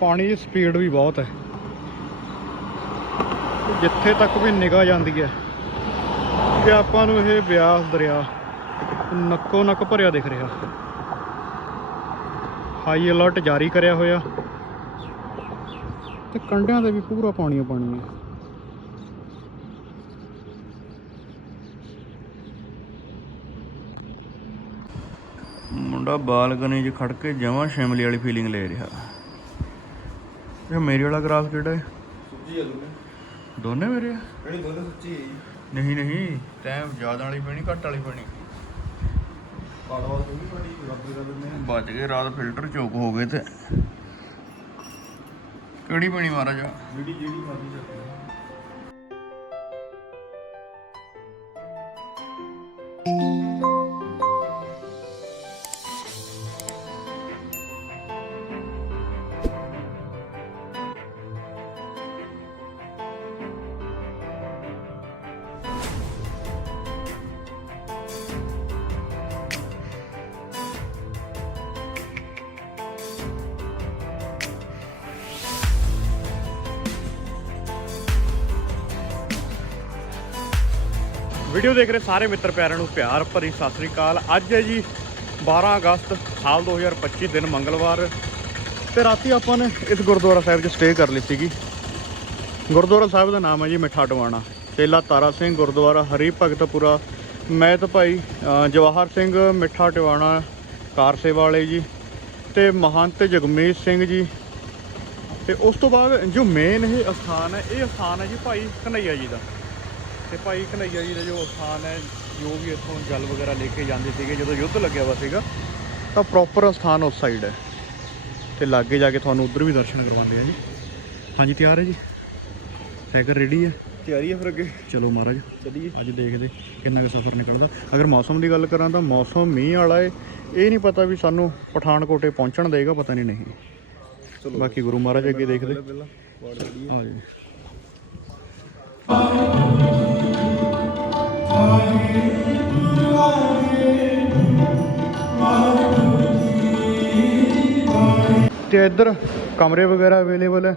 ਪਾਣੀ ਦੀ ਸਪੀਡ ਵੀ ਬਹੁਤ ਹੈ। ਜਿੱਥੇ ਤੱਕ ਵੀ ਨਿਗਾਹ ਜਾਂਦੀ ਹੈ, ਕਿ ਆਪਾਂ ਨੂੰ ਇਹ ਬਿਆਸ ਦਰਿਆ ਨੱਕੋ ਨੱਕ ਭਰਿਆ ਦਿਖ ਰਿਹਾ। ਹਾਈ ਅਲਰਟ ਜਾਰੀ ਕਰਿਆ ਹੋਇਆ। ਤੇ ਕੰਢਿਆਂ ਤੇ ਵੀ ਪੂਰਾ ਪਾਣੀ ਪਾਣੀ ਹੈ। ਮੁੰਡਾ ਬਾਲਕਨੀ 'ਚ ਖੜ ਕੇ ਜਮਾਂ ਸ਼ਿਮਲੇ ਵਾਲੀ ਫੀਲਿੰਗ ਲੈ ਰਿਹਾ। ਇਹ ਮੇਰੇ ਵਾਲਾ ਗ੍ਰਾਫ ਕਿਹੜਾ ਹੈ? ਸੁੱਚੀ ਆ ਦੋਨੇ। ਦੋਨੇ ਮੇਰੇ? ਆ ਕਿਹੜੀ ਦੋਨੇ ਸੁੱਚੀ ਹੈ ਜੀ। ਨਹੀਂ ਨਹੀਂ ਟਾਈਮ ਜ਼ਿਆਦਾ ਵਾਲੀ ਪੈਣੀ ਘੱਟ ਵਾਲੀ ਪੈਣੀ। ਪਾੜਵਾ ਤੋਂ ਵੀ ਬੜੀ ਰੱਬ ਦਾ ਦਿੰਦੇ ਬਚ ਗਏ ਰਾਤ ਫਿਲਟਰ ਚੋਕ ਹੋ ਗਏ ਤੇ ਕਿਹੜੀ ਪੈਣੀ ਮਹਾਰਾਜ? ਜਿਹੜੀ ਜਿਹੜੀ ਮਰਜ਼ੀ ਚੱਕ ਵੀਡੀਓ ਦੇਖ ਰਹੇ ਸਾਰੇ ਮਿੱਤਰ ਪਿਆਰਿਆਂ ਨੂੰ ਪਿਆਰ ਭਰੀ ਸਤਿ ਸ੍ਰੀ ਅਕਾਲ। ਅੱਜ ਹੈ ਜੀ 12 ਅਗਸਤ ਸਾਲ 2025 ਦਿਨ ਮੰਗਲਵਾਰ ਤੇ ਰਾਤੀ ਆਪਾਂ ਨੇ ਇਸ ਗੁਰਦੁਆਰਾ ਸਾਹਿਬ 'ਚ ਸਟੇ ਕਰ ਲਈ ਸੀਗੀ। ਗੁਰਦੁਆਰਾ ਸਾਹਿਬ ਦਾ ਨਾਮ ਹੈ ਜੀ ਮਿੱਠਾ ਟਵਾਣਾ। ਚੇਲਾ ਤਾਰਾ ਸਿੰਘ ਗੁਰਦੁਆਰਾ, ਹਰੀ ਭਗਤਪੁਰਾ, ਮੈਤ ਭਾਈ ਜਵਾਹਰ ਸਿੰਘ ਮਿੱਠਾ ਟਵਾਣਾ, ਕਾਰ ਸੇਵਾ ਵਾਲੇ ਜੀ ਤੇ ਮਹੰਤ ਜਗਮੇਸ਼ ਸਿੰਘ ਜੀ। ਤੇ ਉਸ ਤੋਂ ਬਾਅਦ ਜੋ ਮੇਨ ਇਹ ਅਸਥਾਨ ਹੈ, ਇਹ ਅਸਥਾਨ ਹੈ ਜੀ ਭਾਈ ਕਨਈਆ ਜੀ ਦਾ। ਤੇ ਭਾਈ ਕਨਈਆ ਜੀ ਦਾ ਜੋ ਸਥਾਨ ਹੈ ਜੋ ਵੀ ਇੱਥੋਂ ਜਲ ਵਗੈਰਾ ਲੈ ਕੇ ਜਾਂਦੇ ਸੀਗੇ ਜਦੋਂ ਯੁੱਧ ਲੱਗਿਆ ਵਾ ਸੀਗਾ ਤਾਂ ਪ੍ਰੋਪਰ ਸਥਾਨ ਉਸ ਸਾਈਡ ਹੈ। ਤੇ ਲਾਗੇ ਜਾ ਕੇ ਤੁਹਾਨੂੰ ਉਧਰ ਵੀ ਦਰਸ਼ਨ ਕਰਵਾਉਂਦੇ ਆ ਜੀ। ਹਾਂਜੀ ਤਿਆਰ ਹੈ ਜੀ? ਸਾਈਕਲ ਰੈਡੀ ਹੈ? ਤਿਆਰੀ ਹੈ ਫਿਰ ਅੱਗੇ। ਚਲੋ ਮਹਾਰਾਜ ਚੱਲੀਏ। ਅੱਜ ਦੇਖਦੇ ਕਿੰਨਾ ਕੁ ਸਫ਼ਰ ਨਿਕਲਦਾ। ਅਗਰ ਮੌਸਮ ਦੀ ਗੱਲ ਕਰਾਂ ਤਾਂ ਮੌਸਮ ਮੀਂਹ ਵਾਲਾ ਏ ਇਹ ਨਹੀਂ ਪਤਾ ਵੀ ਸਾਨੂੰ ਪਠਾਨਕੋਟੇ ਪਹੁੰਚਣ ਦੇਗਾ ਪਤਾ ਨਹੀਂ ਨਹੀਂ। ਚਲੋ। ਬਾਕੀ ਗੁਰੂ ਮਹਾਰਾਜ ਅੱਗੇ ਦੇਖਦੇ। ਆ ਜੀ। ਤੇ ਇੱਧਰ ਕਮਰੇ ਵਗੈਰਾ ਅਵੇਲੇਬਲ ਹੈ।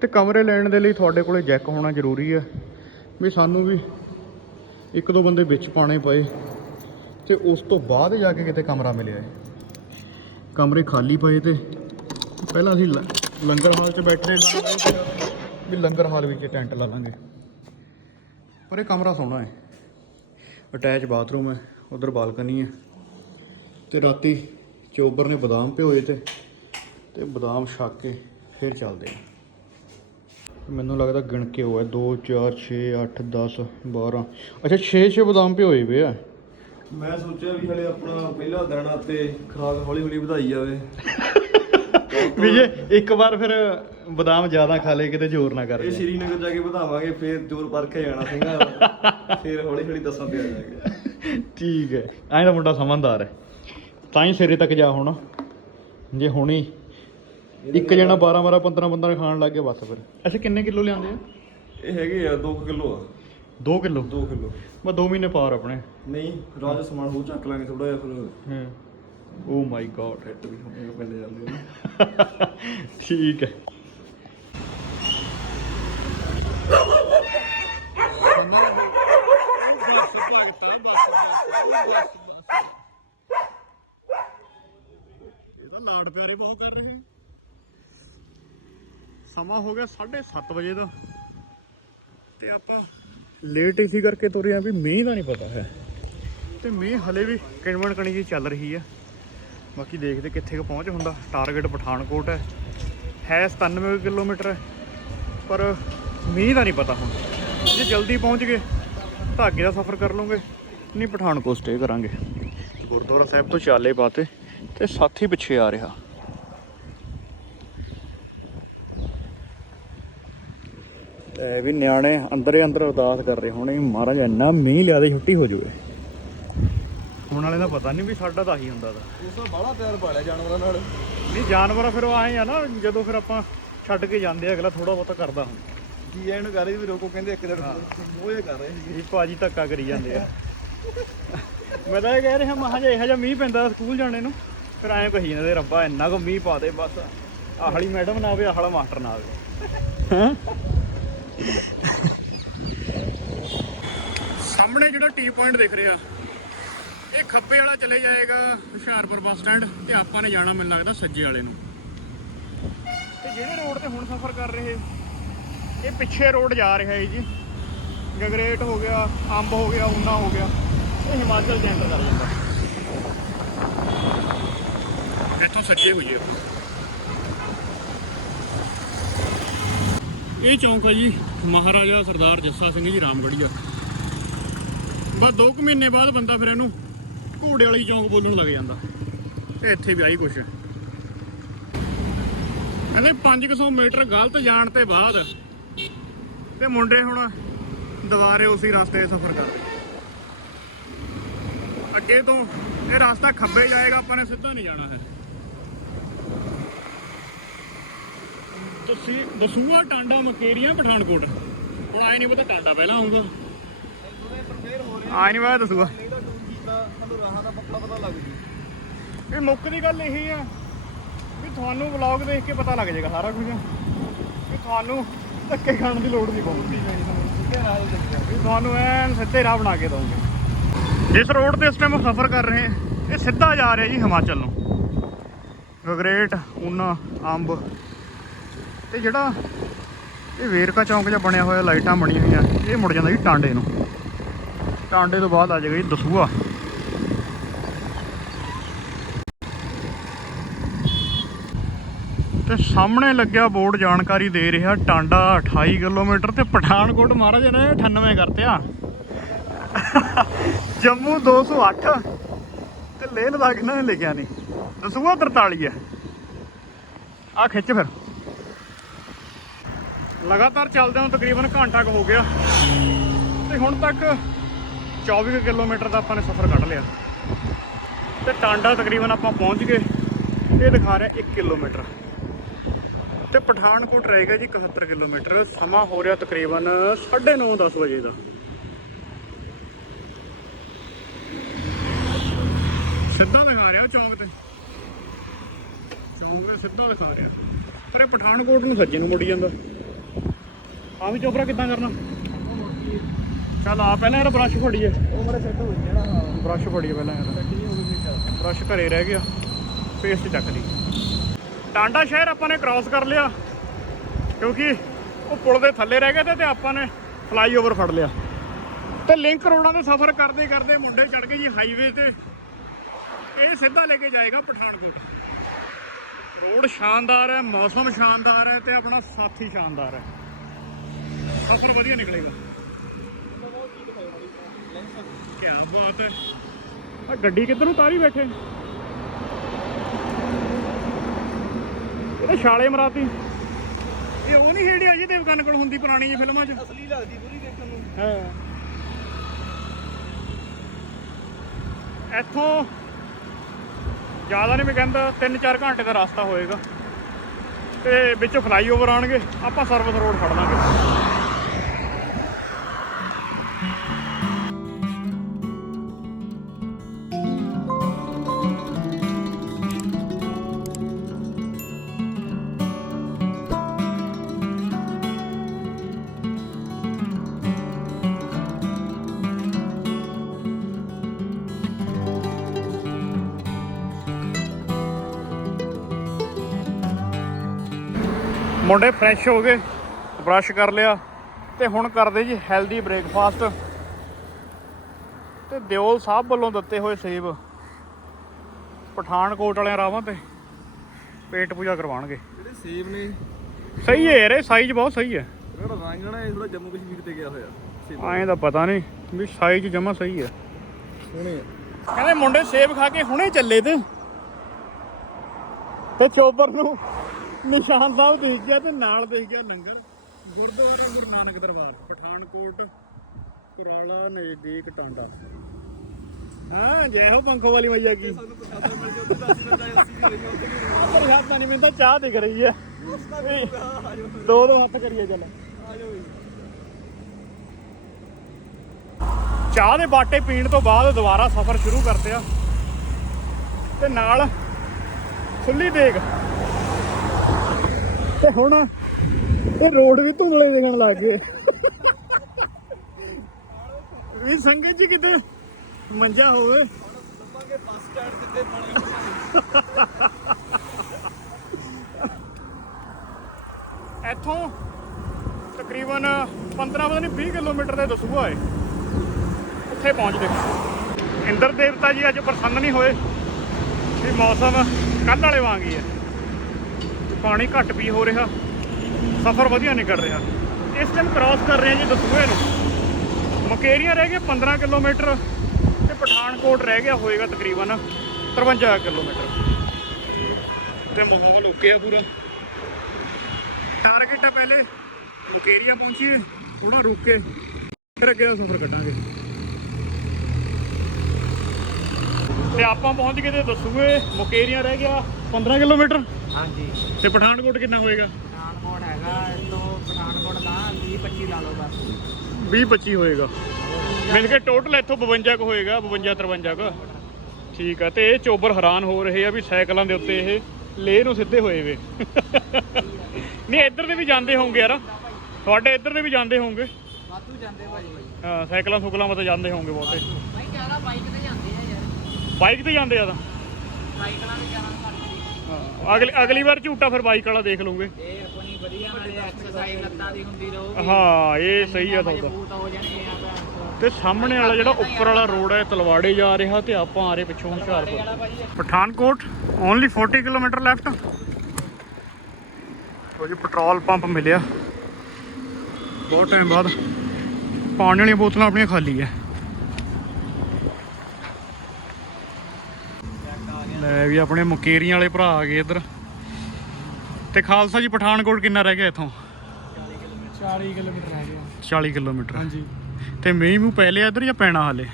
ਤੇ ਕਮਰੇ ਲੈਣ ਦੇ ਲਈ ਤੁਹਾਡੇ ਕੋਲੇ ਜੈਕ ਹੋਣਾ ਜ਼ਰੂਰੀ ਹੈ ਵੀ ਸਾਨੂੰ ਵੀ ਇੱਕ ਦੋ ਬੰਦੇ ਵਿੱਚ ਪਾਣੇ ਪਏ। ਤੇ ਉਸ ਤੋਂ ਬਾਅਦ ਜਾ ਕੇ ਕਿਤੇ ਕਮਰਾ ਮਿਲਿਆ ਹੈ। ਕਮਰੇ ਖਾਲੀ ਪਏ ਤੇ ਪਹਿਲਾਂ ਅਸੀਂ ਲ- ਲੰਗਰ ਹਾਲ 'ਚ ਬੈਠੇ ਵੀ ਲੰਗਰ ਹਾਲ ਵਿੱਚ ਟੈਂਟ ਲਾ ਲਾਂਗੇ। ਪਰ ਇਹ ਕਮਰਾ ਸੋਹਣਾ ਹੈ। ਅਟੈਚ ਬਾਥਰੂਮ ਹੈ ਉਧਰ ਬਾਲਕਨੀ ਹੈ। ਤੇ ਰਾਤੀ ਚੋਬਰ ਨੇ ਬਦਾਮ ਭਿਓਏ ਤੇ ਤੇ ਬਦਾਮ ਛੱਕ ਕੇ ਫਿਰ ਚੱਲਦੇ ਆ। ਮੈਨੂੰ ਲੱਗਦਾ ਗਿਣ ਕੇ ਹੋਇਆ 2 4 6 8 10 12 ਅੱਛਾ 6 6 ਬਦਾਮ ਭਿਓਏ ਵੇ ਆ। ਮੈਂ ਸੋਚਿਆ ਵੀ ਹਲੇ ਆਪਣਾ ਪਹਿਲਾ ਦਿਨ ਆ ਤੇ ਖਰਾਕ ਹੌਲੀ ਹੌਲੀ ਵਧਾਈ ਜਾਵੇ। ਵੀ ਜੇ ਇੱਕ ਵਾਰ ਫਿਰ ਬਦਾਮ ਜ਼ਿਆਦਾ ਖਾ ਲੇ ਕਿਤੇ ਜ਼ੋਰ ਨਾ ਕਰ ਇਹ ਜਾਏ। ਸ਼੍ਰੀਨਗਰ ਜਾ ਕੇ ਵਧਾਵਾਂਗੇ ਫੇਰ ਜ਼ੋਰ ਪਰਖਿਆ ਜਾਣਾ ਸਿੰਘਾਂ ਦਾ ਫੇਰ ਹੌਲੀ ਹੌਲੀ ਦੱਸਾਂ ਤੇ ਆ ਜਾਏਗਾ ਠੀਕ ਹੈ। ਐਂ ਦਾ ਮੁੰਡਾ ਸਮਝਦਾਰ ਹੈ। ਤਾਂ ਹੀ ਸਿਰੇ ਤੱਕ ਜਾ ਹੁਣ। ਜੇ ਹੁਣੀ ਇੱਕ ਜਣਾ 12 12 15 15 ਖਾਣ ਲੱਗ ਗਿਆ ਬਸ ਫਿਰ। ਅੱਛਾ ਕਿੰਨੇ ਕਿਲੋ ਲਿਆਂਦੇ ਆ? ਇਹ ਹੈਗੇ ਆ 2 ਕਿਲੋ ਆ। 2 ਕਿਲੋ? 2 ਕਿਲੋ। ਬਸ 2 ਮਹੀਨੇ ਪਾਰ ਆਪਣੇ। ਨਹੀਂ ਰਾਜ ਸਮਾਨ ਹੋ ਚੱਕ ਲਾਂਗੇ ਥੋੜਾ ਜਿਹਾ ਫਿਰ ਹਾਂ। ਓ ਮਾਈ ਗॉड ਫਿੱਟ ਵੀ ਹੋਣੇ ਪੈਂਦੇ ਜਾਂਦੇ ਨੇ ਠੀਕ ਹੈ ਇਹਦਾ ਲਾਡ ਪਿਆਰੇ ਬਹੁਤ ਕਰ ਰਹੇ ਸਮਾਂ ਹੋ ਗਿਆ 7:30 ਵਜੇ ਦਾ ਤੇ ਆਪਾਂ ਲੇਟ ਇਸੀ ਕਰਕੇ ਤੁਰੇ ਆ ਵੀ ਮੀਂਹ ਦਾ ਨਹੀਂ ਪਤਾ ਹੈ ਤੇ ਮੀਂਹ ਹਲੇ ਵੀ ਕਿਣਵਣ ਕਣੀ ਜੀ ਚੱਲ ਰਹੀ ਹੈ ਬਾਕੀ ਦੇਖਦੇ ਕਿੱਥੇ ਕੁ ਪਹੁੰਚ ਹੁੰਦਾ। ਟਾਰਗੇਟ ਪਠਾਨਕੋਟ ਹੈ। ਹੈ 97 ਕਿਲੋਮੀਟਰ, ਪਰ ਮੀਂਹ ਦਾ ਨਹੀਂ ਪਤਾ ਹੁਣ। ਜੇ ਜਲਦੀ ਪਹੁੰਚ ਗਏ, ਤਾਂ ਅੱਗੇ ਦਾ ਸਫ਼ਰ ਕਰ ਲਵਾਂਗੇ। ਨਹੀਂ, ਪਠਾਨਕੋਟ ਸਟੇ ਕਰਾਂਗੇ। ਗੁਰਦੁਆਰਾ ਸਾਹਿਬ ਤੋਂ ਚਾਲੇ ਪਾਤੇ ਤੇ ਸਾਥੀ ਪਿੱਛੇ ਆ ਰਿਹਾ। ਇਹ ਵੀ ਨਿਆਣੇ ਅੰਦਰੇ ਅੰਦਰ ਅਰਦਾਸ ਕਰ ਰਹੇ ਹੋਣੇ, ਮਹਾਰਾਜ, ਇੰਨਾ ਮੀਂਹ ਲਿਆ ਦੇ, ਛੁੱਟੀ ਹੋ ਜਾਵੇ ਹੁਣ ਵਾਲੇ ਦਾ ਪਤਾ ਨਹੀਂ ਵੀ ਸਾਡਾ ਤਾਂ ਹੀ ਹੁੰਦਾ ਦਾ ਉਸ ਦਾ ਬਾਹਲਾ ਪਿਆਰ ਪਾ ਲਿਆ ਜਾਨਵਰਾਂ ਨਾਲ। ਨਹੀਂ ਜਾਨਵਰ ਫਿਰ ਉਹ ਆਏ ਆ ਨਾ ਜਦੋਂ ਫਿਰ ਆਪਾਂ ਛੱਡ ਕੇ ਜਾਂਦੇ ਆ ਅਗਲਾ ਥੋੜਾ ਬਹੁਤਾ ਕਰਦਾ ਹੁੰਦਾ। ਕੀ ਐ ਇਹਨੂੰ ਕਰ ਰਹੀ ਵੀ ਰੋਕੋ ਕਹਿੰਦੇ ਇੱਕ ਦਿਨ ਉਹ ਇਹ ਕਰ ਰਹੇ ਸੀ ਇਹ ਭਾਜੀ ਧੱਕਾ ਕਰੀ ਜਾਂਦੇ ਆ। ਮੈਂ ਤਾਂ ਇਹ ਕਹਿ ਰਿਹਾ ਮਹਾਂ ਜੇ ਇਹੋ ਜਿਹਾ ਮੀਂਹ ਪੈਂਦਾ ਸਕੂਲ ਜਾਣੇ ਨੂੰ ਫਿਰ ਐਂ ਕਹੀ ਜਾਂਦੇ ਰੱਬਾ ਇੰਨਾ ਕੁ ਮੀਂਹ ਪਾ ਦੇ ਬਸ। ਆਹਲੀ ਮੈਡਮ ਨਾ ਆਵੇ ਆਹਲਾ ਮਾਸਟਰ ਨਾ ਆਵੇ। ਹੈਂ? ਸਾਹਮਣੇ ਜਿਹੜਾ ਟੀ ਪੁਆਇੰਟ ਦਿਖ ਰਿਹਾ ਇਹ ਖੱਬੇ ਵਾਲਾ ਚਲੇ ਜਾਏਗਾ ਹੁਸ਼ਿਆਰਪੁਰ ਬੱਸ ਸਟੈਂਡ ਤੇ ਆਪਾਂ ਨੇ ਜਾਣਾ ਮੈਨੂੰ ਲੱਗਦਾ ਸੱਜੇ ਵਾਲੇ ਨੂੰ। ਤੇ ਜਿਹੜੇ ਰੋਡ ਤੇ ਹੁਣ ਸਫ਼ਰ ਕਰ ਰਹੇ ਇਹ ਪਿੱਛੇ ਰੋਡ ਜਾ ਰਿਹਾ ਹੈ ਜੀ। ਗਗਰੇਟ ਹੋ ਗਿਆ ਅੰਬ ਹੋ ਗਿਆ ਉਨਾ ਹੋ ਗਿਆ ਇਹ ਹਿਮਾਚਲ ਦੇ ਅੰਦਰ ਕਰ ਜਾਂਦਾ ਇੱਥੋਂ ਸੱਜੇ ਹੋਈਏ ਇਹ ਚੌਂਕ ਹੈ ਜੀ ਮਹਾਰਾਜਾ ਸਰਦਾਰ ਜੱਸਾ ਸਿੰਘ ਜੀ ਰਾਮਗੜੀਆ ਬਸ 2 ਮਹੀਨੇ ਬਾਅਦ ਬੰਦਾ ਫਿਰ ਇਹਨੂੰ ਘੋੜੇ ਵਾਲੀ ਚੌਂਕ ਬੋਲਣ ਲੱਗ ਜਾਂਦਾ। ਤੇ ਇੱਥੇ ਵੀ ਆਈ ਕੁਛ ਹੈ। ਕਹਿੰਦੇ 500 ਮੀਟਰ ਗਲਤ ਜਾਣ ਤੇ ਬਾਅਦ ਤੇ ਮੁੰਡੇ ਹੁਣ ਦੁਬਾਰੇ ਉਸੇ ਰਸਤੇ ਸਫ਼ਰ ਕਰਦੇ। ਅੱਗੇ ਤੋਂ ਇਹ ਰਸਤਾ ਖੱਬੇ ਜਾਏਗਾ, ਆਪਾਂ ਨੇ ਸਿੱਧਾ ਨਹੀਂ ਜਾਣਾ ਹੈ। ਤੁਸੀਂ ਦਸੂਆ ਟਾਂਡਾ, ਮਕੇਰੀਆਂ, ਪਠਾਨਕੋਟ। ਹੁਣ ਆਏ ਨਹੀਂ ਪਤਾ, ਟਾਂਡਾ ਪਹਿਲਾਂ ਆਉਂਗਾ ਆਏ ਨਹੀਂ ਪਤਾ ਦਸੂਆ ਨਹੀਂ ਤਾਂ ਟੂਰ ਕੀਤਾ ਸਾਨੂੰ ਰਾਹਾਂ ਦਾ ਪੱਕਾ ਪਤਾ ਲੱਗ ਜੂ। ਇਹ ਮੁੱਖ ਦੀ ਗੱਲ ਇਹੀ ਆ ਵੀ ਤੁਹਾਨੂੰ ਵਲੌਗ ਦੇਖ ਕੇ ਪਤਾ ਲੱਗ ਜਾਏਗਾ ਸਾਰਾ ਕੁਝ। ਵੀ ਤੁਹਾਨੂੰ ਧੱਕੇ ਖਾਣ ਦੀ ਲੋੜ ਨਹੀਂ ਪਊਗੀ। ਠੀਕ ਹੈ ਰਾਹ ਲੱਗਿਆ ਵੀ ਤੁਹਾਨੂੰ ਐਨ ਸਿੱਧੇ ਰਾਹ ਬਣਾ ਕੇ ਦਊਂਗੇ। ਜਿਸ ਰੋਡ ਤੇ ਇਸ ਟਾਈਮ ਸਫ਼ਰ ਕਰ ਰਹੇ ਹਾਂ ਇਹ ਸਿੱਧਾ ਜਾ ਰਿਹਾ ਜੀ ਹਿਮਾਚਲ ਨੂੰ। ਗਗਰੇਟ ਉਨਾ ਅੰਬ। ਤੇ ਜਿਹੜਾ ਇਹ ਵੇਰਕਾ ਚੌਂਕ ਜਿਹਾ ਬਣਿਆ ਹੋਇਆ ਲਾਈਟਾਂ ਬਣੀਆਂ ਹੋਈਆਂ ਇਹ ਮੁੜ ਜਾਂਦਾ ਜੀ ਟਾਂਡੇ ਨੂੰ। ਟਾਂਡੇ ਤੋਂ ਬਾਅਦ ਆ ਜਾਏਗਾ ਜੀ ਦਸੂਆ। ਤੇ ਸਾਹਮਣੇ ਲੱਗਿਆ ਬੋਰਡ ਜਾਣਕਾਰੀ ਦੇ ਰਿਹਾ ਟਾਂਡਾ 28 ਕਿਲੋਮੀਟਰ ਤੇ ਪਠਾਨਕੋਟ ਮਹਾਰਾਜ ਨੇ 98 ਕਰਤਿਆ। ਜੰਮੂ 208 ਤੇ ਲੇਹ ਲਦਾਖ ਇਹਨਾਂ ਨੇ ਲਿਖਿਆ ਨਹੀਂ ਦਸੂਆ 43 ਹੈ ਆ ਖਿੱਚ ਫਿਰ। ਲਗਾਤਾਰ ਚੱਲਦੇ ਹਾਂ ਤਕਰੀਬਨ ਘੰਟਾ ਕੁ ਹੋ ਗਿਆ ਤੇ ਹੁਣ ਤੱਕ 24 ਕੁ ਕਿਲੋਮੀਟਰ ਦਾ ਆਪਾਂ ਨੇ ਸਫ਼ਰ ਕੱਢ ਲਿਆ। ਤੇ ਟਾਂਡਾ ਤਕਰੀਬਨ ਆਪਾਂ ਪਹੁੰਚ ਗਏ। ਇਹ ਦਿਖਾ ਰਿਹਾ 1 ਕਿਲੋਮੀਟਰ। ਤੇ ਪਠਾਨਕੋਟ ਰਹੇਗਾ ਜੀ 71 ਕਿਲੋਮੀਟਰ। ਸਮਾਂ ਹੋ ਰਿਹਾ ਤਕਰੀਬਨ 9:30 10 ਵਜੇ ਦਾ। ਸਿੱਧਾ ਦਿਖਾ ਰਿਹਾ ਚੌਂਕ ਤੇ। ਚੌਂਕ ਤੇ ਸਿੱਧਾ ਦਿਖਾ ਰਿਹਾ। ਪਰ ਇਹ ਪਠਾਨਕੋਟ ਨੂੰ ਸੱਜੇ ਨੂੰ ਮੁੜੀ ਜਾਂਦਾ। ਆ ਵੀ ਚੋਪਰਾ ਕਿੱਦਾਂ ਕਰਨਾ? ਚੱਲ ਆ ਪਹਿਲਾਂ ਯਾਰ ਬ੍ਰਸ਼ ਫੜੀਏ। ਉਹ ਮਰੇ ਸੈੱਟ ਹੋ ਗਿਆ ਨਾ ਬ੍ਰਸ਼ ਫੜੀਏ ਪਹਿਲਾਂ ਇਹਦਾ। ਬ੍ਰਸ਼ ਘਰੇ ਰਹਿ ਗਿਆ। ਪੇਸਟ ਚੱਕ ਲਈ। ਟਾਂਡਾ ਸ਼ਹਿਰ ਆਪਾਂ ਨੇ ਕ੍ਰਾਸ ਕਰ ਲਿਆ, ਕਿਉਂਕਿ ਉਹ ਪੁਲ ਦੇ ਥੱਲੇ ਰਹਿ ਗਏ ਤੇ ਤੇ ਆਪਾਂ ਨੇ ਫਲਾਈਓਵਰ ਫੜ ਲਿਆ। ਤੇ ਲਿੰਕ ਰੋਡਾਂ ਤੇ ਸਫ਼ਰ ਕਰਦੇ ਕਰਦੇ ਮੁੰਡੇ ਚੜ ਗਏ ਜੀ ਹਾਈਵੇ ਤੇ। ਇਹ ਸਿੱਧਾ ਲੈ ਕੇ ਜਾਏਗਾ ਪਠਾਨਕੋਟ। ਰੋਡ ਸ਼ਾਨਦਾਰ ਹੈ, ਮੌਸਮ ਸ਼ਾਨਦਾਰ ਹੈ ਤੇ ਆਪਣਾ ਸਾਥੀ ਸ਼ਾਨਦਾਰ ਹੈ। ਸਫ਼ਰ ਵਧੀਆ ਨਿਕਲੇਗਾ। ਕੀ ਬਾਤ ਹੈ। ਆ ਗੱਡੀ ਕਿੱਧਰ ਨੂੰ ਤਾਰੀ ਬੈਠੇ? ਇਹ ਛਾਲੇ ਮਰਾਤੀ। ਇਹ ਉਹ ਨਹੀਂ ਜਿਹੜੀ ਅਜੇ ਦੇਵਗਨ ਕੋਲ ਹੁੰਦੀ ਪੁਰਾਣੀ ਜਿਹੀ ਫਿਲਮਾਂ 'ਚ। ਅਸਲੀ ਲੱਗਦੀ ਪੂਰੀ ਦੇਖਣ ਨੂੰ। ਹਾਂ। ਇੱਥੋਂ ਜ਼ਿਆਦਾ ਨਹੀਂ ਮੈਂ ਕਹਿੰਦਾ 3-4 ਘੰਟੇ ਦਾ ਰਸਤਾ ਹੋਏਗਾ। ਤੇ ਵਿੱਚ ਫਲਾਈਓਵਰ ਆਣਗੇ ਆਪਾਂ ਸਰਵਿਸ ਰੋਡ ਫੜ ਲਾਂਗੇ। ਮੁੰਡੇ ਫਰੈਸ਼ ਹੋ ਗਏ ਬ੍ਰਸ਼ ਕਰ ਲਿਆ ਤੇ ਹੁਣ ਕਰਦੇ ਜੀ ਹੈਲਦੀ ਬ੍ਰੇਕਫਾਸਟ ਤੇ ਦਿਓਲ ਸਾਹਿਬ ਵੱਲੋਂ ਦਿੱਤੇ ਹੋਏ ਸੇਬ ਪਠਾਨਕੋਟ ਵਾਲਿਆਂ ਰਾਵਾਂ ਤੇ ਪੇਟ ਪੂਜਾ ਕਰਵਾਉਣਗੇ। ਜਿਹੜੇ ਸੇਬ ਨੇ ਸਹੀ ਹੈ ਯਾਰ ਇਹ ਸਾਈਜ਼ ਬਹੁਤ ਸਹੀ ਹੈ। ਜਿਹੜਾ ਰੰਗ ਨਾ ਇਹ ਥੋੜਾ ਜੰਮੂ ਕਸ਼ਮੀਰ ਤੇ ਗਿਆ ਹੋਇਆ ਸੇਬ। ਐਂ ਦਾ ਪਤਾ ਨਹੀਂ ਵੀ ਸਾਈਜ਼ ਜਮਾ ਸਹੀ ਹੈ। ਸੋਹਣੇ ਕਹਿੰਦੇ ਮੁੰਡੇ ਸੇਬ ਖਾ ਕੇ ਹੁਣੇ ਚੱਲੇ ਤੇ। ਤੇ ਚੋਬਰ ਨੂੰ ਨਿਸ਼ਾਨ ਸਾਹਿਬ ਦੇਖ ਗਿਆ ਤੇ ਨਾਲ ਦੇਖ ਗਿਆ ਲੰਗਰ। ਗੁਰਦੁਆਰੇ ਗੁਰੂ ਨਾਨਕ ਦਰਬਾਰ, ਪਠਾਨਕੋਟ, ਕੁਰਾਲਾ, ਨਜ਼ਦੀਕ, ਟਾਂਡਾ। ਹਾਂ, ਜੈ ਹੋ ਪੰਖੋ ਵਾਲੀ ਮਈਆ ਕੀ ਸਾਨੂੰ ਪ੍ਰਸ਼ਾਦਾ ਮਿਲ ਜਾ ਉੱਥੇ 10 ਮਿੰਟ ਆਏ ਅਸੀਂ ਵੀ ਉੱਥੇ ਵੀ ਪਰ ਨਹੀਂ ਮੈਨੂੰ ਤਾਂ ਚਾਹ ਦਿਖ ਰਹੀ ਹੈ ਦੋ ਦੋ ਹੱਥ ਕਰੀਏ ਚੱਲ ਆ ਜਾਓ ਚਾਹ ਦੇ ਬਾਟੇ ਪੀਣ ਤੋਂ ਬਾਅਦ ਦੁਬਾਰਾ ਸਫ਼ਰ ਸ਼ੁਰੂ ਕਰਦੇ ਆ। ਤੇ ਨਾਲ ਖੁੱਲੀ ਦੇਖ ਤੇ ਹੁਣ ਇਹ ਰੋਡ ਵੀ ਧੁੰਦਲੇ ਦਿਖਣ ਲੱਗ ਗਏ। ਵੀ ਸੰਗਤ ਜੀ ਕਿਤੇ ਮੰਜਾ ਹੋਵੇ। ਬੱਸ ਸਟੈਂਡ ਜਿੱਤੇ ਪਾਣੀ ਇੱਥੋਂ ਤਕਰੀਬਨ 15 ਪਤਾ ਨਹੀਂ 20 ਕਿਲੋਮੀਟਰ ਦੇ ਦਸੂਆ ਏ ਉੱਥੇ ਪਹੁੰਚਦੇ ਇੰਦਰ ਦੇਵਤਾ ਜੀ ਅੱਜ ਪ੍ਰਸੰਨ ਨਹੀਂ ਹੋਏ। ਵੀ ਮੌਸਮ ਕੱਲ ਵਾਲੇ ਵਾਂਗ ਹੀ ਹੈ। ਪਾਣੀ ਘੱਟ ਵੀ ਹੋ ਰਿਹਾ, ਸਫ਼ਰ ਵਧੀਆ ਨਿਕਲ ਰਿਹਾ। ਇਸ ਟਾਈਮ ਕ੍ਰਾਸ ਕਰ ਰਹੇ ਹਾਂ ਜੀ ਦਸੂਏ ਨੂੰ। ਮਕੇਰੀਆਂ ਰਹਿ ਗਏ 15 ਕਿਲੋਮੀਟਰ ਤੇ ਪਠਾਨਕੋਟ ਰਹਿ ਗਿਆ ਹੋਏਗਾ ਤਕਰੀਬਨ 53 ਕਿਲੋਮੀਟਰ। ਤੇ ਮਾਹੌਲ ਓਕੇ ਆ ਪੂਰਾ। ਟਾਰਗੇਟ ਹੈ ਪਹਿਲੇ, ਮੁਕੇਰੀਆ ਪਹੁੰਚੀਏ ਥੋੜਾ ਰੁਕ ਕੇ, ਫਿਰ ਅੱਗੇ ਦਾ ਸਫ਼ਰ ਕੱਢਾਂਗੇ। ਤੇ ਆਪਾਂ ਪਹੁੰਚ ਗਏ ਤੇ ਦੱਸੂਗੇ ਮੁਕੇਰੀਆ ਰਹਿ ਗਿਆ 15 ਕਿਲੋਮੀਟਰ। ਹਾਂਜੀ। ਤੇ ਪਠਾਨਕੋਟ ਕਿੰਨਾ ਹੋਏਗਾ? ਪਠਾਨਕੋਟ ਹੈਗਾ ਇਸ ਤੋਂ ਪਠਾਨਕੋਟ ਦਾ 20 25 ਲਾ ਲਓ ਬਸ। 20 25 ਹੋਏਗਾ। ਮਿਲ ਕੇ ਟੋਟਲ ਇੱਥੋਂ 52 ਕੁ ਹੋਏਗਾ 52 53 ਕੁ। ਠੀਕ ਆ ਤੇ ਇਹ ਚੋਬਰ ਹੈਰਾਨ ਹੋ ਰਹੇ ਆ ਵੀ ਸਾਈਕਲਾਂ ਦੇ ਉੱਤੇ ਇਹ ਲੇ ਨੂੰ ਸਿੱਧੇ ਹੋਏ ਵੇ। ਨਹੀਂ ਇੱਧਰ ਦੇ ਵੀ ਜਾਂਦੇ ਹੋਣਗੇ ਯਾਰ। ਤੁਹਾਡੇ ਇੱਧਰ ਦੇ ਵੀ ਜਾਂਦੇ ਹੋਣਗੇ। ਵਾਧੂ ਜਾਂਦੇ ਭਾਜੀ ਹਾਂ ਸਾਈਕਲਾਂ ਸੁਕਲਾਂ ਮਤੇ ਜਾਂਦੇ ਹੋਣਗੇ ਬਹੁਤੇ। ਭਾਈ ਜ਼ਿਆਦਾ ਬਾਈਕ ਤੇ ਜਾਂਦੇ ਆ ਯਾਰ। ਬਾਈਕ ਤੇ ਜਾਂਦੇ ਆ ਤਾਂ। ਸਾਈਕਲਾਂ ਤੇ ਅਗਲੀ ਅਗਲੀ ਵਾਰ ਝੂਟਾ ਫਿਰ ਬਾਈਕ ਵਾਲਾ ਦੇਖ ਲੂਗੇ ਇਹ ਆਪਣੀ ਵਧੀਆ ਨਾਲੇ ਐਕਸਰਸਾਈਜ਼ ਲੱਤਾਂ ਦੀ ਹੁੰਦੀ ਰਹੂਗੀ। ਹਾਂ ਇਹ ਸਹੀ ਆ ਤੁਹਾਡਾ ਮਜ਼ਬੂਤ ਹੋ ਜਾਣਗੇ ਆ ਤਾਂ। ਤੇ ਸਾਹਮਣੇ ਵਾਲਾ ਜਿਹੜਾ ਉੱਪਰ ਵਾਲਾ ਰੋਡ ਹੈ ਤਲਵਾੜੇ ਜਾ ਰਿਹਾ ਤੇ ਆਪਾਂ ਆ ਰਹੇ ਪਿੱਛੋਂ Hoshiarpur. Pathankot only 40 kilometre left ਉਹ ਜੀ ਪੈਟਰੋਲ ਪੰਪ ਮਿਲਿਆ। ਬਹੁਤ ਟਾਈਮ ਬਾਅਦ। ਪਾਣੀ ਵਾਲੀਆਂ ਬੋਤਲਾਂ ਆਪਣੀਆਂ ਖਾਲੀ ਐ ਲੈ ਵੀ ਆਪਣੇ ਮੁਕੇਰੀਆਂ ਵਾਲੇ ਭਰਾ ਆ ਗਏ ਇੱਧਰ। ਤੇ ਖਾਲਸਾ ਜੀ ਪਠਾਨਕੋਟ ਕਿੰਨਾ ਰਹਿ ਗਿਆ ਇੱਥੋਂ? 40 ਕਿਲੋਮੀਟਰ ਰਹਿ ਗਿਆ। 40 ਕਿਲੋਮੀਟਰ। ਹਾਂਜੀ। ਤੇ ਮੀਂਹ ਮੂੰਹ ਪੈ ਲਿਆ ਇੱਧਰ ਜਾਂ ਪੈਣਾ ਹਾਲੇ?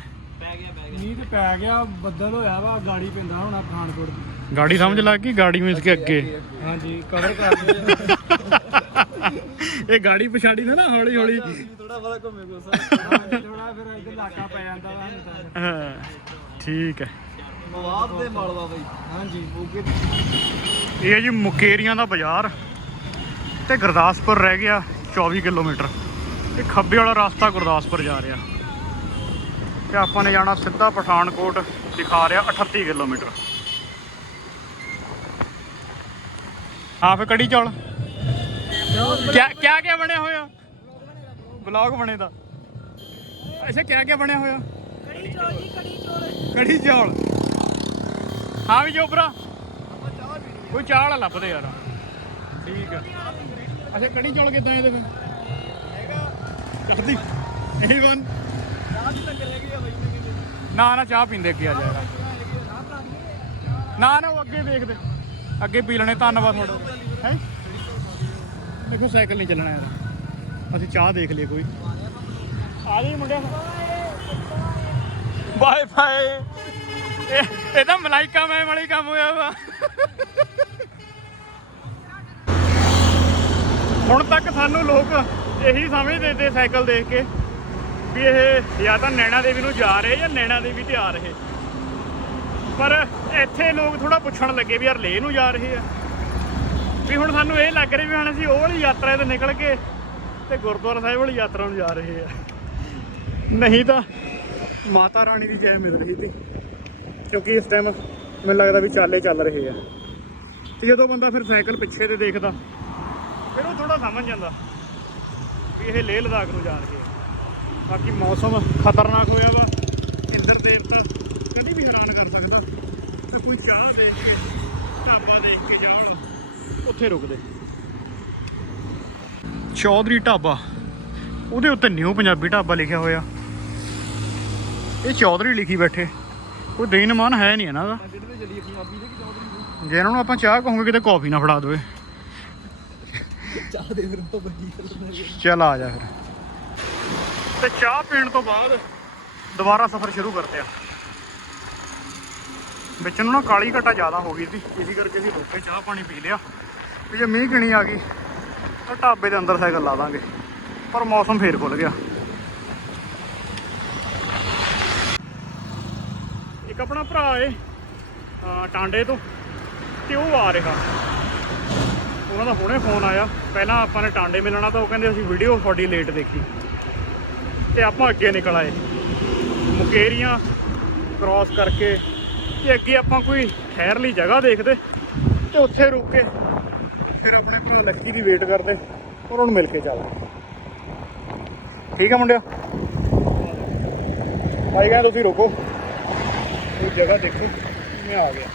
ਪੈ ਗਿਆ ਪੈ ਗਿਆ। ਮੀਂਹ ਤੇ ਪੈ ਗਿਆ ਬੱਦਲ ਹੋਇਆ ਵਾ ਗਾੜੀ ਪੈਂਦਾ ਹੋਣਾ ਪਠਾਨਕੋਟ। ਦੀ ਗਾੜੀ ਸਮਝ ਲੱਗ ਗਈ ਗਾੜੀ ਮੀਨਸ ਕੇ ਅੱਗੇ। ਹਾਂਜੀ ਕਵਰ ਕਰ ਲਿਆ ਇਹ ਗਾੜੀ ਪਛਾੜੀ ਨਾ ਨਾ ਹੌਲੀ ਹੌਲੀ ਥੋੜਾ ਬੜਾ ਘੁੰਮੇ ਕੋਸਾ ਥੋੜਾ ਫਿਰ ਇੱਧਰ ਇਲਾਕਾ ਪੈ ਜਾਂਦਾ। ਹਾਂ ਠੀਕ ਹੈ। ਮਵਾਦ ਦੇ ਮਾਲਵਾ ਬਈ। ਹਾਂਜੀ। ਮੋਗੇ ਇਹ ਹੈ ਜੀ ਮੁਕੇਰੀਆਂ ਦਾ ਬਾਜ਼ਾਰ ਤੇ ਗੁਰਦਾਸਪੁਰ ਰਹਿ ਗਿਆ 24 ਕਿਲੋਮੀਟਰ। ਇਹ ਖੱਬੇ ਵਾਲਾ ਰਸਤਾ ਗੁਰਦਾਸਪੁਰ ਜਾ ਰਿਹਾ। ਤੇ ਆਪਾਂ ਨੇ ਜਾਣਾ ਸਿੱਧਾ ਪਠਾਨਕੋਟ ਦਿਖਾ ਰਿਹਾ 38 ਕਿਲੋਮੀਟਰ। ਹਾਂ ਫੇ ਕੜੀ ਚੌਲ। ਕਿਆ ਕਿਆ ਕਿਆ ਬਣਿਆ ਹੋਇਆ ਬਲੌਗ ਬਣੇ ਦਾ। ਅੱਛਾ ਕਿਆ ਕਿਆ ਬਣਿਆ ਹੋਇਆ ਕੜੀ ਚੌਲ ਜੀ ਕੜੀ ਚੌਲ। ਕੜੀ ਚੌਲ। ਹਾਂ ਵੀ ਜੋਬਰਾ ਕੋਈ ਚਾਹ ਵਾਲਾ ਲੱਭਦੇ ਯਾਰ। ਠੀਕ ਆ। ਅੱਛਾ ਕੜੀ ਚੌਲ ਕਿਦਾਂ ਇਹਦੇ ਫਿਰ ਕੱਢਦੀ ਇਹੀ ਬਨ ਨਾ ਨਾ ਚਾਹ ਪੀਂਦੇ ਅੱਗੇ ਆ ਜਾ ਯਾਰ। ਨਾ ਨਾ ਉਹ ਅੱਗੇ ਦੇਖਦੇ ਅੱਗੇ ਪੀ ਲੈਣੇ ਧੰਨਵਾਦ ਤੁਹਾਡਾ ਹੈ? ਦੇਖੋ ਸਾਈਕਲ ਨਹੀਂ ਚੱਲਣਾ ਯਾਰ। ਅਸੀਂ ਚਾਹ ਦੇਖ ਲਈ ਕੋਈ। ਆ ਜੀ ਮੁੰਡਿਆ। Bye bye. ਇਹ ਇਹ ਤਾਂ ਮਲਾਈਕਾ ਮੈਮ ਵਾਲੀ ਕੰਮ ਹੋਇਆ ਵਾ। ਹੁਣ ਤੱਕ ਸਾਨੂੰ ਲੋਕ ਇਹੀ ਸਮਝਦੇ ਤੇ ਸਾਈਕਲ ਦੇਖ ਕੇ ਵੀ ਇਹ ਜਾਂ ਤਾਂ ਨੈਣਾ ਦੇਵੀ ਨੂੰ ਜਾ ਰਹੇ ਜਾਂ ਨੈਣਾ ਦੇਵੀ ਤੇ ਆ ਰਹੇ। ਪਰ ਇੱਥੇ ਲੋਕ ਥੋੜਾ ਪੁੱਛਣ ਲੱਗੇ ਵੀ ਯਾਰ ਲੇਹ ਨੂੰ ਜਾ ਰਹੇ ਆ। ਵੀ ਹੁਣ ਸਾਨੂੰ ਇਹ ਲੱਗ ਰਿਹਾ ਵੀ ਹੁਣ ਅਸੀਂ ਉਹ ਵਾਲੀ ਯਾਤਰਾ ਤੇ ਨਿਕਲ ਕੇ ਤੇ ਗੁਰਦੁਆਰਾ ਸਾਹਿਬ ਵਾਲੀ ਯਾਤਰਾ ਨੂੰ ਜਾ ਰਹੇ ਆ। ਨਹੀਂ ਤਾਂ ਮਾਤਾ ਰਾਣੀ ਦੀ ਜੈ ਮਿਲ ਰਹੀ ਸੀ। ਕਿਉਂਕਿ ਇਸ ਟਾਈਮ ਮੈਨੂੰ ਲੱਗਦਾ ਵੀ ਚਾਲੇ ਚੱਲ ਰਹੇ ਆ। ਤੇ ਜਦੋਂ ਬੰਦਾ ਫਿਰ ਸਾਈਕਲ ਪਿੱਛੇ ਤੇ ਦੇਖਦਾ, ਫਿਰ ਉਹ ਥੋੜਾ ਸਮਝ ਜਾਂਦਾ ਵੀ ਇਹ ਲੇਹ ਲਦਾਖ ਨੂੰ ਜਾ ਰਹੇ ਆ ਬਾਕੀ ਮੌਸਮ ਖਤਰਨਾਕ ਹੋਇਆ ਵਾ ਇੰਦਰ ਦੇਵਤਾ ਕਦੇ ਵੀ ਹੈਰਾਨ ਕਰ ਸਕਦਾ। ਤੇ ਕੋਈ ਚਾਹ ਦੇਖ ਕੇ, ਢਾਬਾ ਦੇਖ ਕੇ ਜਾਣ ਉੱਥੇ ਰੁਕਦੇ ਚੌਧਰੀ ਢਾਬਾ, ਉਹਦੇ ਉੱਤੇ ਨਿਊ ਪੰਜਾਬੀ ਢਾਬਾ ਲਿਖਿਆ ਹੋਇਆ। ਇਹ ਚੌਧਰੀ ਲਿਖੀ ਬੈਠੇ। ਕੋਈ ਦੇਨਮਾਨ ਹੈ ਨਹੀਂ ਇਹਨਾਂ ਦਾ। ਜੇ ਇਹਨਾਂ ਨੂੰ ਆਪਾਂ ਚਾਹ ਕਹੋਗੇ ਕਿਤੇ ਕਾਫੀ ਨਾ ਫੜਾ ਦੇਵੇ। ਚਾਹ ਦੇ ਫਿਰ ਉਹ ਬੱਜੀ ਚੱਲਣਾ ਚੱਲ ਆ ਜਾ ਫਿਰ। ਤੇ ਚਾਹ ਪੀਣ ਤੋਂ ਬਾਅਦ ਦੁਬਾਰਾ ਸਫ਼ਰ ਸ਼ੁਰੂ ਕਰਦੇ ਆ। ਵਿੱਚ ਨੂੰ ਨਾ ਕਾਲੀ ਘਟਾ ਜ਼ਿਆਦਾ ਹੋ ਗਈ ਸੀ ਇਸੇ ਕਰਕੇ ਅਸੀਂ ਰੋਕੇ ਚਾਹ ਪਾਣੀ ਪੀ ਲਿਆ। ਵੀ ਜੇ ਮੀਂਹ ਕਿਣੀ ਆ ਗਈ ਤਾਂ ਢਾਬੇ ਦੇ ਅੰਦਰ ਸਾਈਕਲ ਲਾ ਦਾਂਗੇ। ਪਰ ਮੌਸਮ ਫੇਰ ਖੁੱਲ ਗਿਆ। ਇੱਕ ਆਪਣਾ ਭਰਾ ਏ ਟਾਂਡੇ ਤੋਂ, ਤੇ ਉਹ ਆ ਰਿਹਾ। ਉਹਨਾਂ ਦਾ ਹੁਣੇ ਫੋਨ ਆਇਆ। ਪਹਿਲਾਂ ਆਪਾਂ ਨੇ ਟਾਂਡੇ ਮਿਲਣਾ ਤਾਂ ਉਹ ਕਹਿੰਦੇ ਅਸੀਂ ਵੀਡੀਓ ਤੁਹਾਡੀ ਲੇਟ ਦੇਖੀ। ਤੇ ਆਪਾਂ ਅੱਗੇ ਨਿਕਲ ਆਏ। ਮੁਕੇਰੀਆਂ ਕ੍ਰਾਸ ਕਰਕੇ, ਤੇ ਅੱਗੇ ਆਪਾਂ ਕੋਈ ਖੈਰਲੀ ਜਗ੍ਹਾ ਦੇਖਦੇ, ਤੇ ਉੱਥੇ ਰੁਕ ਕੇ ਫਿਰ ਆਪਣੇ ਭਰਾ ਲੱਕੀ ਦੀ ਵੇਟ ਕਰਦੇ ਔਰ ਉਹਨੂੰ ਮਿਲ ਕੇ ਚੱਲਦੇ। ਠੀਕ ਆ ਮੁੰਡਿਆ ਭਾਈ ਕਹਿੰਦੇ ਤੁਸੀਂ ਰੁਕੋ। ਉਹ ਜਗ੍ਹਾ ਦੇਖੋ, ਮੈਂ ਆ ਗਿਆ।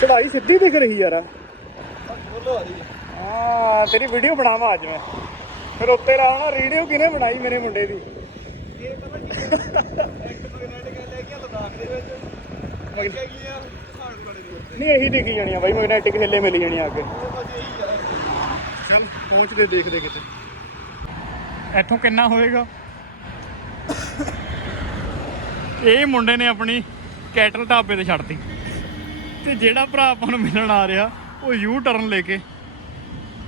ਚੜਾਈ ਸਿੱਧੀ ਦਿਖ ਰਹੀ ਯਾਰ। ਹਾਂ, ਤੇਰੀ ਵੀਡੀਓ ਬਣਾਵਾਂ ਅੱਜ ਮੈਂ। ਫਿਰ ਉੱਤੇ ਲਾਉਣਾ ਵੀਡੀਓ ਕਿਹਨੇ ਬਣਾਈ ਮੇਰੇ ਮੁੰਡੇ ਦੀ? ਨਹੀਂ, ਇਹੀ ਦਿਖੀ ਜਾਣੀ ਆ ਬਾਈ ਮੈਗਨੈਟਿਕ ਹਿੱਲੇ ਮਿਲ ਜਾਣੀ ਆ ਅੱਗੇ। ਚਲ, ਪਹੁੰਚਦੇ ਦੇਖਦੇ ਕਿਤੇ। ਇੱਥੋਂ ਕਿੰਨਾ ਹੋਏਗਾ? ਇਹ ਮੁੰਡੇ ਨੇ ਆਪਣੀ ਕੈਟਲ ਢਾਬੇ ਤੇ ਛੱਡਤੀ। ਤੇ ਜਿਹੜਾ ਭਰਾ ਆਪਾਂ ਨੂੰ ਮਿਲਣ ਆ ਰਿਹਾ ਉਹ ਯੂ ਟਰਨ ਲੈ ਕੇ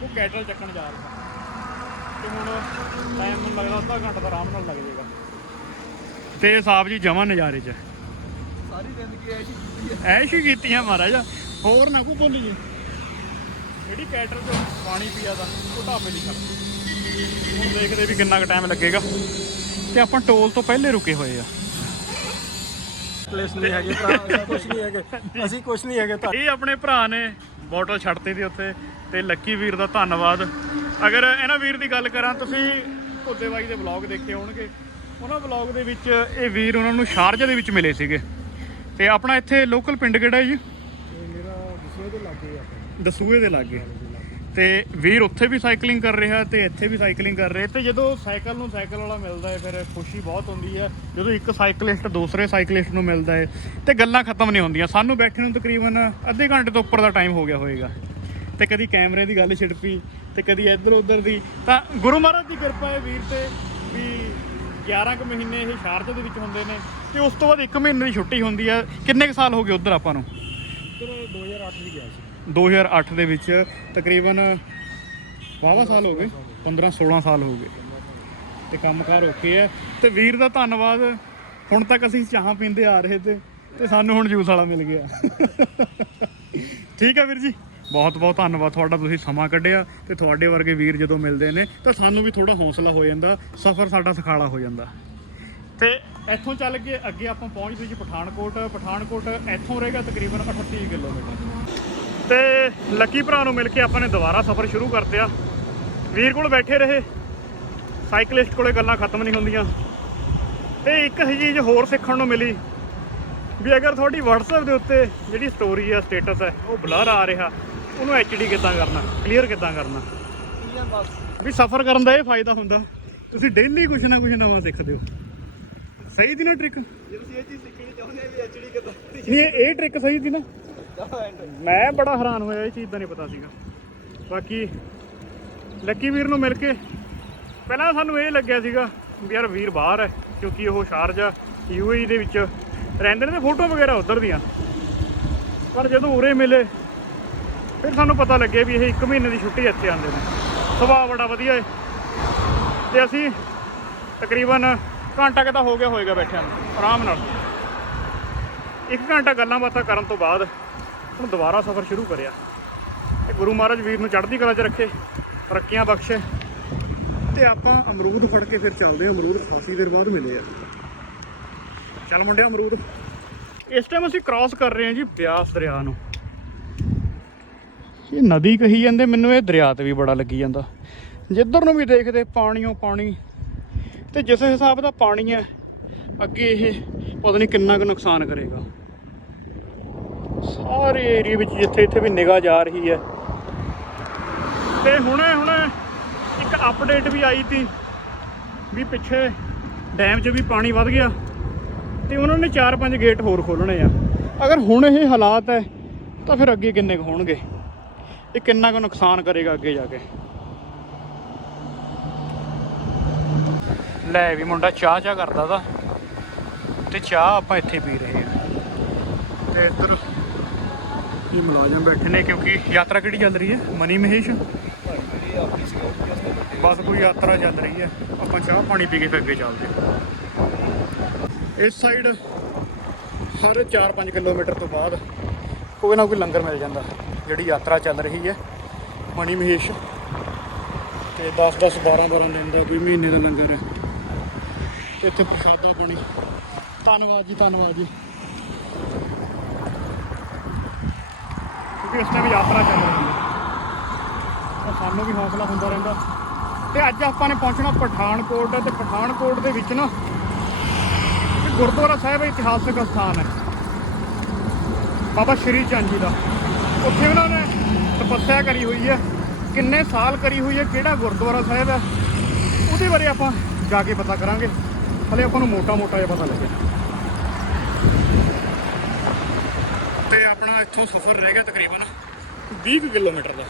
ਉਹ ਕੈਟਲ ਚੱਕਣ ਜਾ ਰਿਹਾ। ਤੇ ਹੁਣ ਟਾਈਮ ਮੈਨੂੰ ਲੱਗਦਾ ਅੱਧਾ ਘੰਟਾ ਤਾਂ ਆਰਾਮ ਨਾਲ ਲੱਗ ਜਾਏਗਾ। ਤੇ ਸਾਹਿਬ ਜੀ ਜਮਾਂ ਨਜ਼ਾਰੇ 'ਚ। ਹੈ। ਸਾਰੀ ਜ਼ਿੰਦਗੀ ਐਸੀ ਐਸ਼ ਹੀ ਕੀਤੀਆਂ ਮਹਾਰਾਜ ਹੋਰ ਨਾ ਕੋ ਬੋਲੀਏ ਜਿਹੜੀ ਕੈਟਰ ਚ ਪਾਣੀ ਪੀਆ ਦਾ ਉਹ ਢਾਬੇ ਦੀ ਛੱਡ ਹੁਣ ਦੇਖਦੇ ਵੀ ਕਿੰਨਾ ਕੁ ਟਾਈਮ ਲੱਗੇਗਾ। ਤੇ ਆਪਾਂ ਟੋਲ ਤੋਂ ਪਹਿਲੇ ਰੁਕੇ ਹੋਏ ਆ। ਪਲੇਸ ਨਹੀਂ ਹੈਗੇ ਭਰਾ ਕੁਝ ਨਹੀਂ ਹੈਗੇ ਅਸੀਂ ਕੁਝ ਨਹੀਂ ਹੈਗੇ ਤਾਂ ਇਹ ਆਪਣੇ ਭਰਾ ਨੇ ਬੋਟਲ ਛੱਡਤੀ ਦੀ ਉੱਥੇ ਤੇ ਲੱਕੀ ਵੀਰ ਦਾ ਧੰਨਵਾਦ। ਅਗਰ ਇਹਨਾਂ ਵੀਰ ਦੀ ਗੱਲ ਕਰਾਂ ਤੁਸੀਂ ਘੁੱਦੇ ਬਾਈ ਦੇ ਵਲੌਗ ਦੇਖੇ ਹੋਣਗੇ। ਉਹਨਾਂ ਵਲੌਗ ਦੇ ਵਿੱਚ ਇਹ ਵੀਰ ਉਹਨਾਂ ਨੂੰ ਸ਼ਾਰਜਾ ਦੇ ਵਿੱਚ ਮਿਲੇ ਸੀਗੇ। ਤੇ ਆਪਣਾ ਇੱਥੇ ਲੋਕਲ ਪਿੰਡ ਕਿਹੜਾ ਹੈ ਜੀ? ਮੇਰਾ ਦਸਵੇਂ ਦੇ ਲੱਗੇ ਆ। ਦਸੂਏ ਦੇ ਲਾਗੇ। ਤੇ ਵੀਰ ਉੱਥੇ ਵੀ ਸਾਈਕਲਿੰਗ ਕਰ ਰਿਹਾ ਤੇ ਇੱਥੇ ਵੀ ਸਾਈਕਲਿੰਗ ਕਰ ਰਿਹਾ ਤੇ ਜਦੋਂ ਸਾਈਕਲ ਨੂੰ ਸਾਈਕਲ ਵਾਲਾ ਮਿਲਦਾ ਹੈ, ਫਿਰ ਖੁਸ਼ੀ ਬਹੁਤ ਹੁੰਦੀ ਹੈ। ਜਦੋਂ ਇੱਕ ਸਾਈਕਲਿਸਟ ਦੂਸਰੇ ਸਾਈਕਲਿਸਟ ਨੂੰ ਮਿਲਦਾ ਹੈ ਤੇ ਗੱਲਾਂ ਖਤਮ ਨਹੀਂ ਹੁੰਦੀਆਂ। ਸਾਨੂੰ ਬੈਠੇ ਨੂੰ ਤਕਰੀਬਨ ਅੱਧੇ ਘੰਟੇ ਤੋਂ ਉੱਪਰ ਦਾ ਟਾਈਮ ਹੋ ਗਿਆ ਹੋਵੇਗਾ ਤੇ ਕਦੀ ਕੈਮਰੇ ਦੀ ਗੱਲ ਛਿੜਪੀ ਤੇ ਕਦੀ ਇੱਧਰ ਉੱਧਰ ਦੀ। ਤਾਂ ਗੁਰੂ ਮਹਾਰਾਜ ਦੀ ਕਿਰਪਾ ਹੈ ਵੀਰ ਤੇ ਵੀ 11 ਕੁ ਮਹੀਨੇ ਇਹ ਸ਼ਾਰਜਾ ਦੇ ਵਿੱਚ ਹੁੰਦੇ ਨੇ ਤੇ ਉਸ ਤੋਂ ਬਾਅਦ 1 ਮਹੀਨੇ ਦੀ ਛੁੱਟੀ ਹੁੰਦੀ ਹੈ। ਕਿੰਨੇ ਕੁ ਸਾਲ ਹੋ ਗਏ ਉੱਧਰ ਆਪਾਂ ਨੂੰ? ਫਿਰ 2008 ਵੀ ਗਿਆ ਸੀ। 2008 ਦੇ ਵਿੱਚ ਤਕਰੀਬਨ ਵਾਵਾ ਸਾਲ ਹੋ ਗਏ 15 16 ਸਾਲ ਹੋ ਗਏ। ਤੇ ਕੰਮਕਾਰ ਔਖੇ ਹੈ ਤੇ ਵੀਰ ਦਾ ਧੰਨਵਾਦ। ਹੁਣ ਤੱਕ ਅਸੀਂ ਚਾਹ ਪੀਂਦੇ ਆ ਰਹੇ ਤੇ ਤੇ ਸਾਨੂੰ ਹੁਣ ਜੂਸ ਵਾਲਾ ਮਿਲ ਗਿਆ। ਠੀਕ ਹੈ ਵੀਰ ਜੀ? ਬਹੁਤ ਬਹੁਤ ਧੰਨਵਾਦ। ਤੁਹਾਡਾ ਤੁਸੀਂ ਸਮਾਂ ਕੱਢਿਆ ਤੇ ਤੁਹਾਡੇ ਵਰਗੇ ਵੀਰ ਜਦੋਂ ਮਿਲਦੇ ਨੇ, ਤਾਂ ਸਾਨੂੰ ਵੀ ਥੋੜਾ ਹੌਸਲਾ ਹੋ ਜਾਂਦਾ, ਸਫ਼ਰ ਸਾਡਾ ਸਖਾਲਾ ਹੋ ਜਾਂਦਾ। ਤੇ ਇੱਥੋਂ ਚੱਲ ਕੇ ਅੱਗੇ ਆਪਾਂ ਪਹੁੰਚਦੇ ਜੀ ਪਠਾਨਕੋਟ। ਪਠਾਨਕੋਟ ਇੱਥੋਂ ਰਹੇਗਾ ਤਕਰੀਬਨ 38 ਕਿਲੋਮੀਟਰ। ਤੇ ਲੱਕੀ ਭਰਾ ਨੂੰ ਮਿਲ ਕੇ ਆਪਾਂ ਨੇ ਦੁਬਾਰਾ ਸਫ਼ਰ ਸ਼ੁਰੂ ਕਰ ਦਿਆ ਵੀਰ ਕੋਲ ਬੈਠੇ ਰਹੇ। ਸਾਈਕਲਿਸਟ ਕੋਲੇ ਗੱਲਾਂ ਖਤਮ ਨਹੀਂ ਹੁੰਦੀਆਂ। ਤੇ ਇੱਕ ਚੀਜ਼ ਹੋਰ ਸਿੱਖਣ ਨੂੰ ਮਿਲੀ ਵੀ ਅਗਰ ਤੁਹਾਡੀ WhatsApp ਦੇ ਉੱਤੇ ਜਿਹੜੀ ਸਟੋਰੀ ਹੈ ਸਟੇਟਸ ਹੈ ਉਹ ਬਲਰ ਆ ਰਿਹਾ ਉਹਨੂੰ HD ਕਿੱਦਾਂ ਕਰਨਾ ਕਲੀਅਰ ਕਿੱਦਾਂ ਕਰਨਾ? ਵੀ ਸਫ਼ਰ ਕਰਨ ਦਾ ਇਹ ਫਾਇਦਾ ਹੁੰਦਾ। ਤੁਸੀਂ ਡੇਲੀ ਕੁਝ ਨਾ ਕੁਝ ਨਵਾਂ ਸਿੱਖਦੇ ਹੋ। ਸਹੀ ਦੀ ਨਾ ਟ੍ਰਿਕ ਜੇ ਤੁਸੀਂ ਇਹ ਚੀਜ਼ ਸਿੱਖਣੀ ਚਾਹੁੰਦੇ ਆ ਵੀ ਐਚਡੀ ਕਿਦਾਂ? ਨਹੀਂ ਇਹ ਟ੍ਰਿਕ ਸਹੀ ਦੀ ਨਾ। ਮੈਂ ਬੜਾ ਹੈਰਾਨ ਹੋਇਆ, ਇਹ ਚੀਜ਼ ਦਾ ਨਹੀਂ ਪਤਾ ਸੀਗਾ। ਬਾਕੀ ਲੱਕੀ ਵੀਰ ਨੂੰ ਮਿਲ ਕੇ ਪਹਿਲਾਂ ਸਾਨੂੰ ਇਹ ਲੱਗਿਆ ਸੀਗਾ ਵੀ ਯਾਰ ਵੀਰ ਬਾਹਰ ਹੈ, ਕਿਉਂਕਿ ਉਹ ਸ਼ਾਰਜਾ ਯੂਏਈ ਦੇ ਵਿੱਚ ਰਹਿੰਦੇ ਨੇ ਤੇ ਫੋਟੋ ਵਗੈਰਾ ਉਧਰ ਦੀਆਂ। ਪਰ ਜਦੋਂ ਉਰੇ ਮਿਲੇ, ਫਿਰ ਸਾਨੂੰ ਪਤਾ ਲੱਗਿਆ ਵੀ ਇਹ 1 ਮਹੀਨੇ ਦੀ ਛੁੱਟੀ ਇੱਥੇ ਆਉਂਦੇ ਨੇ। ਸੁਭਾਅ ਬੜਾ ਵਧੀਆ ਹੈ ਤੇ ਅਸੀਂ ਤਕਰੀਬਨ ਘੰਟਾ ਕਿਤਾ ਹੋ ਗਿਆ ਹੋਏਗਾ ਬੈਠਿਆਂ ਨੂੰ, ਆਰਾਮ ਨਾਲ। ਇੱਕ ਘੰਟਾ ਗੱਲਾਂ ਬਾਤਾਂ ਕਰਨ ਤੋਂ ਬਾਅਦ ਹੁਣ ਦੁਬਾਰਾ ਸਫ਼ਰ ਸ਼ੁਰੂ ਕਰਿਆ। ਤੇ ਗੁਰੂ ਮਹਾਰਾਜ ਵੀਰ ਨੂੰ ਚੜ੍ਹਦੀ ਕਲਾ 'ਚ ਰੱਖੇ, ਤਰੱਕੀਆਂ ਬਖਸ਼ੇ ਤੇ ਆਪਾਂ ਅਮਰੂਦ ਫੜ ਕੇ ਫਿਰ ਚੱਲਦੇ ਹਾਂ। ਅਮਰੂਦ ਖਾਸੀ ਦੇਰ ਬਾਅਦ ਮਿਲੇ ਆ। ਚੱਲ ਮੁੰਡਿਆ ਅਮਰੂਦ। ਇਸ ਟਾਈਮ ਅਸੀਂ ਕ੍ਰਾਸ ਕਰ ਰਹੇ ਹਾਂ ਜੀ ਬਿਆਸ ਦਰਿਆ ਨੂੰ। ਇਹ ਨਦੀ ਕਹੀ ਜਾਂਦੇ, ਮੈਨੂੰ ਇਹ ਦਰਿਆ ਤੇ ਵੀ ਬੜਾ ਲੱਗੀ ਜਾਂਦਾ। ਜਿੱਧਰ ਨੂੰ ਵੀ ਦੇਖਦੇ, ਪਾਣੀਓ ਪਾਣੀ ਤੇ ਜਿਸ ਹਿਸਾਬ ਦਾ ਪਾਣੀ ਹੈ, ਅੱਗੇ ਇਹ ਪਤਾ ਨਹੀਂ ਕਿੰਨਾ ਕੁ ਨੁਕਸਾਨ ਕਰੇਗਾ। ਸਾਰੇ ਏਰੀਆ ਵਿੱਚ ਜਿੱਥੇ ਇੱਥੇ ਵੀ ਨਿਗਾਹ ਜਾ ਰਹੀ ਹੈ। ਤੇ ਹੁਣੇ ਹੁਣੇ ਇੱਕ ਅਪਡੇਟ ਵੀ ਆਈ ਤੀ ਵੀ ਪਿੱਛੇ ਡੈਮ 'ਚ ਵੀ ਪਾਣੀ ਵੱਧ ਗਿਆ ਤੇ ਉਹਨਾਂ ਨੇ 4-5 ਗੇਟ ਹੋਰ ਖੋਲਣੇ ਆ। ਅਗਰ ਹੁਣ ਇਹ ਹਾਲਾਤ ਹੈ, ਤਾਂ ਫਿਰ ਅੱਗੇ ਕਿੰਨੇ ਕੁ ਹੋਣਗੇ? ਇਹ ਕਿੰਨਾ ਕੁ ਨੁਕਸਾਨ ਕਰੇਗਾ ਅੱਗੇ ਜਾ ਕੇ? ਲੈ ਵੀ ਮੁੰਡਾ ਚਾਹ ਚਾਹ ਕਰਦਾ ਦਾ ਤੇ ਚਾਹ ਆਪਾਂ ਇੱਥੇ ਪੀ ਰਹੇ ਹਾਂ। ਤੇ ਇੱਧਰ ਇਹ ਮੁਲਾਜ਼ਮ ਬੈਠੇ ਨੇ ਕਿਉਂਕਿ ਯਾਤਰਾ ਕਿਹੜੀ ਚੱਲ ਰਹੀ ਹੈ? ਮਨੀ ਮਹੇਸ਼? ਬਸ ਕੋਈ ਯਾਤਰਾ ਚੱਲ ਰਹੀ ਹੈ। ਆਪਾਂ ਚਾਹ ਪਾਣੀ ਪੀ ਕੇ ਫਿਰ ਅੱਗੇ ਚੱਲਦੇ ਹਾਂ। ਇਸ ਸਾਈਡ ਹਰ 4-5 ਕਿਲੋਮੀਟਰ ਤੋਂ ਬਾਅਦ ਕੋਈ ਨਾ ਕੋਈ ਲੰਗਰ ਮਿਲ ਜਾਂਦਾ। ਜਿਹੜੀ ਯਾਤਰਾ ਚੱਲ ਰਹੀ ਹੈ ਮਣੀ ਮਹੇਸ਼। ਤੇ 10 10 12 12 ਦਿਨ ਦਾ, ਕੋਈ ਮਹੀਨੇ ਦਾ ਲੰਗਰ ਹੈ। ਤੇ ਇੱਥੇ ਪ੍ਰਸ਼ਾਦਾ ਬਣੀ ਧੰਨਵਾਦ ਜੀ ਧੰਨਵਾਦ ਜੀ। ਕਿਉਂਕਿ ਇਸ ਟਾਈਮ ਯਾਤਰਾ ਚੱਲ ਰਹੀ ਹੈ। ਤਾਂ ਸਾਨੂੰ ਵੀ ਹੌਸਲਾ ਹੁੰਦਾ ਰਹਿੰਦਾ। ਤੇ ਅੱਜ ਆਪਾਂ ਨੇ ਪਹੁੰਚਣਾ ਪਠਾਨਕੋਟ, ਤੇ ਪਠਾਨਕੋਟ ਦੇ ਵਿੱਚ ਨਾ ਗੁਰਦੁਆਰਾ ਸਾਹਿਬ ਇਤਿਹਾਸਕ ਸਥਾਨ ਹੈ। ਬਾਬਾ ਸ਼੍ਰੀ ਚੰਦ ਜੀ ਦਾ। ਉੱਥੇ ਉਹਨਾਂ ਨੇ ਤਪੱਸਿਆ ਕਰੀ ਹੋਈ ਹੈ। ਕਿੰਨੇ ਸਾਲ ਕਰੀ ਹੋਈ ਹੈ, ਕਿਹੜਾ ਗੁਰਦੁਆਰਾ ਸਾਹਿਬ ਹੈ, ਉਹਦੇ ਬਾਰੇ ਆਪਾਂ ਜਾ ਕੇ ਪਤਾ ਕਰਾਂਗੇ। ਹਲੇ ਆਪਾਂ ਨੂੰ ਮੋਟਾ ਮੋਟਾ ਜਿਹਾ ਪਤਾ ਲੱਗਿਆ। ਤੇ ਆਪਣਾ ਇੱਥੋਂ ਸਫ਼ਰ ਰਹਿ ਗਿਆ ਤਕਰੀਬਨ 20 ਕੁ ਕਿਲੋਮੀਟਰ ਦਾ।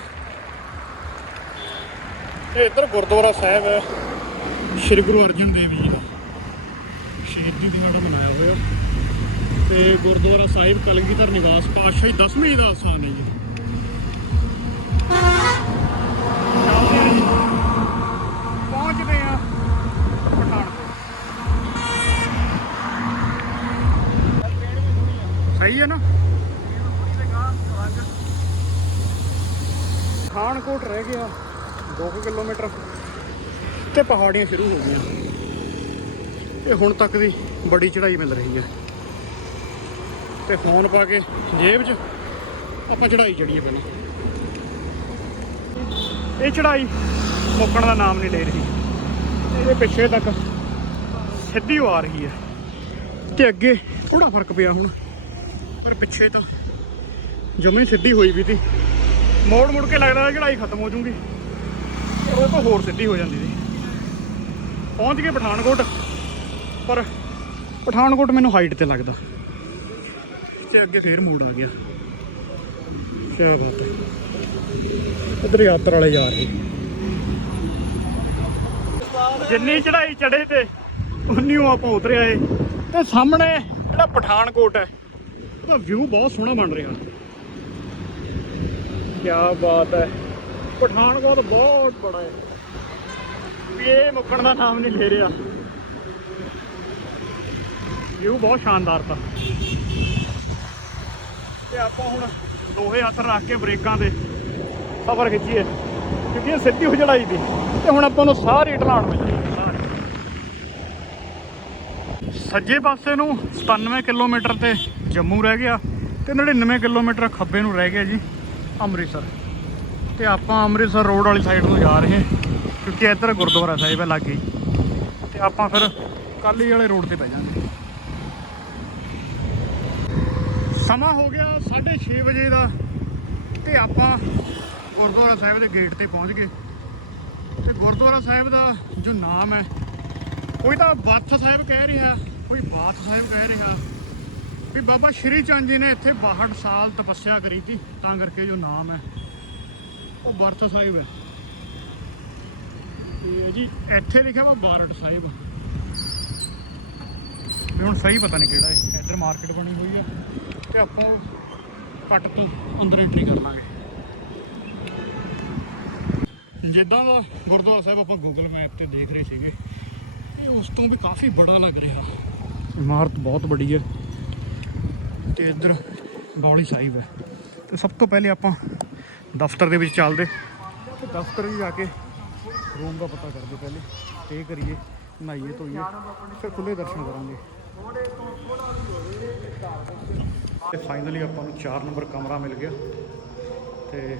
ਤੇ ਇੱਧਰ ਗੁਰਦੁਆਰਾ ਸਾਹਿਬ ਹੈ। ਸ਼੍ਰੀ ਗੁਰੂ ਅਰਜਨ ਦੇਵ ਜੀ ਦਾ। ਸ਼ਹੀਦੀ ਦਿਹਾੜਾ ਮਨਾਇਆ ਹੋਇਆ। ਤੇ ਗੁਰਦੁਆਰਾ ਸਾਹਿਬ ਕਲਗੀਧਰ ਨਿਵਾਸ ਪਾਤਸ਼ਾਹੀ 10ਵੀਂ ਦਾ ਸਥਾਨ ਹੈ ਜੀ। ਹਾਂ ਜੀ। ਪਹੁੰਚਦੇ ਸਹੀ ਹੈ ਨਾ? ਪਠਾਨਕੋਟ ਰਹਿ ਗਿਆ 2 ਕਿਲੋਮੀਟਰ, ਤੇ ਪਹਾੜੀਆਂ ਸ਼ੁਰੂ ਹੋ ਗਈਆਂ। ਇਹ ਹੁਣ ਤੱਕ ਦੀ ਬੜੀ ਚੜ੍ਹਾਈ ਮਿਲ ਰਹੀ ਹੈ। ਤੇ ਫੋਨ ਪਾ ਕੇ ਜੇਬ 'ਚ, ਆਪਾਂ ਚੜ੍ਹਾਈ ਚੜੀਏ ਪਹਿਲਾਂ। ਇਹ ਚੜ੍ਹਾਈ ਮੁੱਕਣ ਦਾ ਨਾਮ ਨਹੀਂ ਲੈ ਰਹੀ। ਇਹਦੇ ਪਿੱਛੇ ਤੱਕ ਸਿੱਧੀ ਹੋ ਆ ਰਹੀ ਹੈ। ਤੇ ਅੱਗੇ ਥੋੜਾ ਫ਼ਰਕ ਪਿਆ ਹੁਣ। ਪਰ ਪਿੱਛੇ ਤਾਂ ਜਮੇ ਸਿੱਧੀ ਹੋਈ ਵੀ ਤੀ ਮੋੜ ਮੁੜ ਕੇ ਲੱਗਦਾ ਸੀ ਚੜ੍ਹਾਈ ਖਤਮ ਹੋ ਜੂਗੀ। ਉਹ ਤੋਂ ਹੋਰ ਸਿੱਧੀ ਹੋ ਜਾਂਦੀ ਸੀ। ਪਹੁੰਚ ਗਏ ਪਠਾਨਕੋਟ। ਪਰ ਪਠਾਨਕੋਟ ਮੈਨੂੰ ਹਾਈਟ ਤੇ ਲੱਗਦਾ। ਤੇ ਅੱਗੇ ਫੇਰ ਮੋੜ ਆ ਗਿਆ। ਕੀ ਬਾਤ ਹੈ। ਇਧਰ ਯਾਤਰਾ ਵਾਲੇ ਜਾ ਰਹੇ। ਜਿੰਨੀ ਚੜਾਈ ਚੜੇ ਤੇ ਉਨੀ ਉਹ ਆਪਾਂ ਉਤਰਿਆ ਏ। ਤੇ ਸਾਹਮਣੇ ਜਿਹੜਾ ਪਠਾਨਕੋਟ ਹੈ, ਉਹਦਾ ਵਿਊ ਬਹੁਤ ਸੋਹਣਾ ਬਣ ਰਿਹਾ। ਕੀ ਬਾਤ ਹੈ। ਪਠਾਨਕੋਟ ਬਹੁਤ ਬੜਾ ਹੈ। ਵੀ ਇਹ ਮੁੱਕਣ ਦਾ ਨਾਮ ਨਹੀਂ ਲੈ ਰਿਹਾ। ਵਿਊ ਬਹੁਤ ਸ਼ਾਨਦਾਰ ਤਾ। ਤੇ ਆਪਾਂ ਹੁਣ ਦੋਹੇ ਹੱਥ ਰੱਖ ਕੇ ਬ੍ਰੇਕਾਂ ਤੇ ਸਫ਼ਰ ਖਿੱਚੀਏ। ਕਿਉਂਕਿ ਇਹ ਸਿੱਧੀ ਹੋ ਚੜਾਈ ਦੀ। ਤੇ ਹੁਣ ਆਪਾਂ ਨੂੰ ਸਾਰੀ ਢਲਾਣ ਮਿਲਣੀ ਸੱਜੇ ਪਾਸੇ ਨੂੰ 97 ਕਿਲੋਮੀਟਰ ਤੇ ਜੰਮੂ ਰਹਿ ਗਿਆ ਤੇ 99 ਕਿਲੋਮੀਟਰ ਖੱਬੇ ਨੂੰ ਰਹਿ ਗਿਆ ਜੀ। ਅੰਮ੍ਰਿਤਸਰ। ਤੇ ਆਪਾਂ ਅੰਮ੍ਰਿਤਸਰ ਰੋਡ ਵਾਲੀ ਸਾਈਡ ਨੂੰ ਜਾ ਰਹੇ ਹਾਂ, ਕਿਉਂਕਿ ਇੱਧਰ ਗੁਰਦੁਆਰਾ ਸਾਹਿਬ ਹੈ ਲਾਗੇ। ਹੀ। ਤੇ ਆਪਾਂ ਫਿਰ ਕਾਲੀ ਵਾਲੇ ਰੋਡ ਤੇ ਪੈ ਜਾਾਂਗੇ। ਸਮਾਂ ਹੋ ਗਿਆ 6:30 ਵਜੇ ਦਾ, ਤੇ ਆਪਾਂ ਗੁਰਦੁਆਰਾ ਸਾਹਿਬ ਦੇ ਗੇਟ ਤੇ ਪਹੁੰਚ ਗਏ। ਤੇ ਗੁਰਦੁਆਰਾ ਸਾਹਿਬ ਦਾ ਜੋ ਨਾਮ ਹੈ, ਕੋਈ ਤਾਂ ਬਾਥ ਸਾਹਿਬ ਕਹਿ ਰਿਹਾ, ਕੋਈ ਬਾਥ ਸਾਹਿਬ ਕਹਿ ਰਿਹਾ। ਵੀ ਬਾਬਾ ਸ਼੍ਰੀ ਚੰਦ ਜੀ ਨੇ ਇੱਥੇ 62 ਸਾਲ ਤਪੱਸਿਆ ਕਰੀ ਸੀ ਤਾਂ ਕਰਕੇ ਜੋ ਨਾਮ ਹੈ, ਉਹ ਬਰਥ ਸਾਹਿਬ ਹੈ। ਤੇ ਜੀ ਇੱਥੇ ਲਿਖਿਆ ਵਾ ਬਾਰਟ ਸਾਹਿਬ। ਵੀ ਹੁਣ ਸਹੀ ਪਤਾ ਨਹੀਂ ਕਿਹੜਾ ਹੈ, ਇੱਧਰ ਮਾਰਕੀਟ ਬਣੀ ਹੋਈ ਹੈ, ਤੇ ਆਪਾਂ ਕੱਟ ਤੋਂ ਅੰਦਰ ਐਂਟਰੀ ਕਰ ਲਾਂਗੇ। ਜਿੱਦਾਂ ਦਾ ਗੁਰਦੁਆਰਾ ਸਾਹਿਬ ਆਪਾਂ ਗੂਗਲ ਮੈਪ ਤੇ ਦੇਖ ਰਹੇ ਸੀਗੇ, ਇਹ ਉਸ ਤੋਂ ਵੀ ਕਾਫੀ ਬੜਾ ਲੱਗ ਰਿਹਾ। ਇਮਾਰਤ ਬਹੁਤ ਵੱਡੀ ਹੈ। ਤੇ ਇੱਧਰ ਬੌਲੀ ਸਾਹਿਬ ਹੈ। ਤੇ ਸਭ ਤੋਂ ਪਹਿਲੇ ਆਪਾਂ ਦਫ਼ਤਰ ਦੇ ਵਿੱਚ ਚੱਲਦੇ। ਤੇ ਦਫ਼ਤਰ ਵੀ ਜਾ ਕੇ ਰੂਮ ਦਾ ਪਤਾ ਕਰਦੇ ਪਹਿਲੇ ਸਟੇ ਕਰੀਏ, ਨਹਾਈਏ, ਧੋਈਏ, ਫਿਰ ਖੁੱਲੇ ਦਰਸ਼ਨ ਕਰਾਂਗੇ। ਤੇ ਫਾਈਨਲੀ ਆਪਾਂ ਨੂੰ 4 ਨੰਬਰ ਕਮਰਾ ਮਿਲ ਗਿਆ। ਤੇ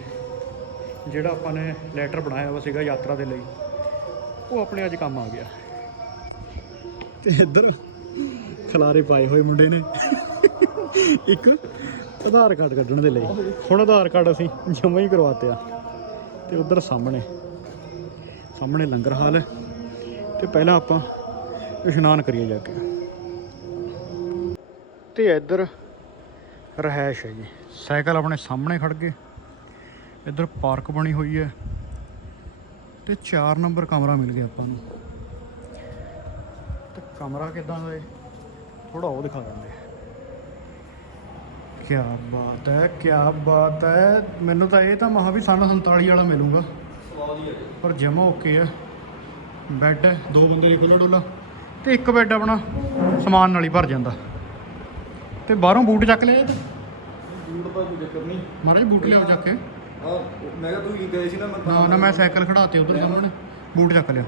ਜਿਹੜਾ ਆਪਾਂ ਨੇ ਲੈਟਰ ਬਣਾਇਆ ਹੋਇਆ ਸੀਗਾ ਯਾਤਰਾ ਦੇ ਲਈ, ਉਹ ਆਪਣੇ ਅੱਜ ਕੰਮ ਆ ਗਿਆ। ਤੇ ਇੱਧਰ ਖਲਾਰੇ ਪਾਏ ਹੋਏ ਮੁੰਡੇ ਨੇ। ਇੱਕ ਆਧਾਰ ਕਾਰਡ ਕੱਢਣ ਦੇ ਲਈ। ਹੁਣ ਆਧਾਰ ਕਾਰਡ ਅਸੀਂ ਜਮ੍ਹਾਂ ਹੀ ਕਰਵਾਤਿਆ ਤੇ ਉਧਰ ਸਾਹਮਣੇ ਸਾਹਮਣੇ ਲੰਗਰ ਹਾਲ ਹੈ। ਤੇ ਪਹਿਲਾਂ ਆਪਾਂ ਇਸ਼ਨਾਨ ਕਰੀਏ ਜਾ ਕੇ। ਤੇ ਇੱਧਰ ਰਹਿائش ਹੈ ਜੀ। ਸਾਈਕਲ ਆਪਣੇ ਸਾਹਮਣੇ ਖੜ ਗਏ। ਇੱਧਰ ਪਾਰਕ ਬਣੀ ਹੋਈ ਹੈ। ਤੇ 4 ਨੰਬਰ ਕਮਰਾ ਮਿਲ ਗਿਆ ਆਪਾਂ ਨੂੰ। ਤੇ ਕਮਰਾ ਕਿਦਾਂ ਦਾ ਹੈ? ਥੋੜਾ ਉਹ ਦਿਖਾ ਦਿੰਦੇ ਕੀ ਬਾਤ ਹੈ ਕੀ ਬਾਤ ਹੈ। ਮੈਨੂੰ ਤਾਂ ਇਹ ਤਾਂ ਮਹਾ ਵੀ ਸਨ 47 ਵਾਲਾ ਮਿਲੂਗਾ। ਪਰ ਜਮਾ ਓਕੇ ਹੈ। ਬੈੱਡ ਹੈ ਦੋ ਬੰਦੇ ਦੀ ਖੁੱਲਾ ਡੁੱਲਾ ਤੇ ਇੱਕ ਬੈੱਡ ਆਪਣਾ ਸਮਾਨ ਨਾਲ ਹੀ ਭਰ ਜਾਂਦਾ। ਤੇ ਬਾਹਰੋਂ ਬੂਟ ਚੱਕ ਲਿਆ ਇਹ ਬੂਟ ਦਾ ਕੋਈ ਚੱਕਰ ਨਹੀਂ। ਮਹਾਰਾਜ ਬੂਟ ਲਿਆਓ ਚੱਕ ਕੇ। ਮੈਂ ਕਿਹਾ ਤੂੰ ਗਏ ਸੀ ਨਾ ਮੈਂ ਨਾ ਨਾ ਮੈਂ ਸਾਈਕਲ ਖੜਾਤੇ ਉਧਰ ਸਾਹਮਣੇ। ਬੂਟ ਚੱਕ ਲਿਆ।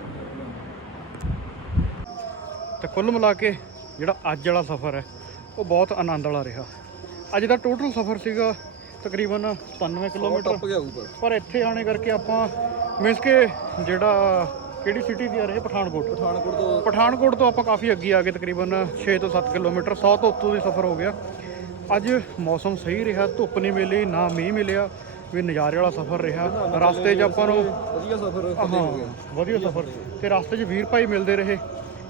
ਤੇ ਕੁੱਲ ਮਿਲਾ ਕੇ ਜਿਹੜਾ ਅੱਜ ਵਾਲਾ ਸਫ਼ਰ ਹੈ ਉਹ ਬਹੁਤ ਆਨੰਦ ਵਾਲਾ ਰਿਹਾ। ਅੱਜ ਦਾ ਟੋਟਲ ਸਫ਼ਰ ਸੀਗਾ ਤਕਰੀਬਨ 97 ਕਿਲੋਮੀਟਰ। ਟੱਪ ਗਿਆ ਉੱਪਰ ਪਰ ਇੱਥੇ ਆਣੇ ਕਰਕੇ ਆਪਾਂ ਮੀਨਸ ਕਿ ਜਿਹੜਾ ਕਿਹੜੀ ਸਿਟੀ ਦੀ ਆ ਰਹੀ ਹੈ? ਪਠਾਨਕੋਟ। ਪਠਾਨਕੋਟ ਤੋਂ ਪਠਾਨਕੋਟ ਤੋਂ ਆਪਾਂ ਕਾਫੀ ਅੱਗੇ ਆ ਗਏ ਤਕਰੀਬਨ 6 ਤੋਂ 7 ਕਿਲੋਮੀਟਰ 100 ਤੋਂ ਉੱਤੋਂ ਦੀ ਸਫ਼ਰ ਹੋ ਗਿਆ। ਅੱਜ ਮੌਸਮ ਸਹੀ ਰਿਹਾ ਧੁੱਪ ਨਹੀਂ ਮਿਲੀ ਨਾ ਮੀਂਹ ਮਿਲਿਆ ਵੀ ਨਜ਼ਾਰੇ ਵਾਲਾ ਸਫ਼ਰ ਰਿਹਾ। ਰਸਤੇ 'ਚ ਆਪਾਂ ਨੂੰ ਵਧੀਆ ਸਫ਼ਰ ਹਾਂ ਵਧੀਆ ਸਫ਼ਰ। ਤੇ ਰਸਤੇ 'ਚ ਵੀਰ ਭਾਈ ਮਿਲਦੇ ਰਹੇ।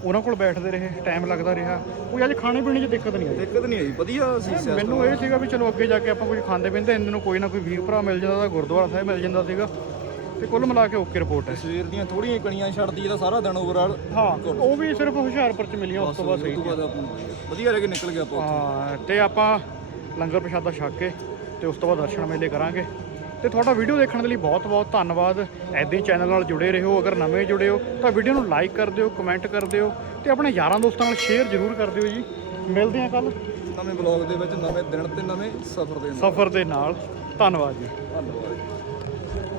ਉਹਨਾਂ ਕੋਲ ਬੈਠਦੇ ਰਹੇ ਟਾਈਮ ਲੱਗਦਾ ਰਿਹਾ। ਕੋਈ ਅੱਜ ਖਾਣੇ ਪੀਣੇ 'ਚ ਦਿੱਕਤ ਨਹੀਂ ਆਈ। ਦਿੱਕਤ ਨਹੀਂ ਆਈ ਵਧੀਆ ਸੀ। ਮੈਨੂੰ ਇਹ ਸੀਗਾ ਵੀ ਚਲੋ ਅੱਗੇ ਜਾ ਕੇ ਆਪਾਂ ਕੁਝ ਖਾਂਦੇ ਪੀਂਦੇ ਇੰਨੇ ਨੂੰ ਕੋਈ ਨਾ ਕੋਈ ਵੀਰ ਭਰਾ ਮਿਲ ਜਾਂਦਾ ਤਾਂ ਗੁਰਦੁਆਰਾ ਸਾਹਿਬ ਮਿਲ ਜਾਂਦਾ ਸੀਗਾ। ਤੇ ਕੁੱਲ ਮਿਲਾ ਕੇ ਓਕੇ ਰਿਪੋਰਟ ਹੈ। ਸਵੇਰ ਦੀਆਂ ਥੋੜੀਆਂ ਕਣੀਆਂ ਛੱਡਦੀ ਇਹਦਾ ਸਾਰਾ ਦਿਨ ਓਵਰਆਲ ਹਾਂ ਉਹ ਵੀ ਸਿਰਫ ਹੁਸ਼ਿਆਰਪੁਰ 'ਚ ਮਿਲੀਆਂ ਉਸ ਤੋਂ ਬਾਅਦ ਸਹੀ ਵਧੀਆ ਰਹਿ ਕੇ ਨਿਕਲ ਗਿਆ ਆਪਾਂ ਹਾਂ ਤੇ ਆਪਾਂ ਲੰਗਰ ਪ੍ਰਸ਼ਾਦਾ ਛਕ ਕੇ ਤੇ ਉਸ ਤੋਂ ਬਾਅਦ ਦਰਸ਼ਨ ਮੇਲੇ ਕਰਾਂਗੇ। ਤੇ ਤੁਹਾਡਾ ਵੀਡੀਓ ਦੇਖਣ ਦੇ ਲਈ ਬਹੁਤ ਬਹੁਤ ਧੰਨਵਾਦ। ਐਦਾਂ ਹੀ ਚੈਨਲ ਨਾਲ ਜੁੜੇ ਰਹੋ ਅਗਰ ਨਵੇਂ ਜੁੜੇ ਹੋ ਤਾਂ ਵੀਡੀਓ ਨੂੰ ਲਾਈਕ ਕਰ ਦਿਓ ਕਮੈਂਟ ਕਰ ਦਿਓ ਤੇ ਆਪਣੇ ਯਾਰਾਂ ਦੋਸਤਾਂ ਨਾਲ ਸ਼ੇਅਰ ਜ਼ਰੂਰ ਕਰ ਦਿਓ ਜੀ। ਮਿਲਦੇ ਹਾਂ ਕੱਲ ਨਵੇਂ ਬਲੌਗ ਦੇ ਵਿੱਚ ਨਵੇਂ ਦਿਨ ਤੇ ਨਵੇਂ ਸਫ਼ਰ ਦੇ ਨਾਲ। ਸਫ਼ਰ ਦੇ ਨਾਲ। ਧੰਨਵਾਦ ਜੀ। ਧੰਨਵਾਦ।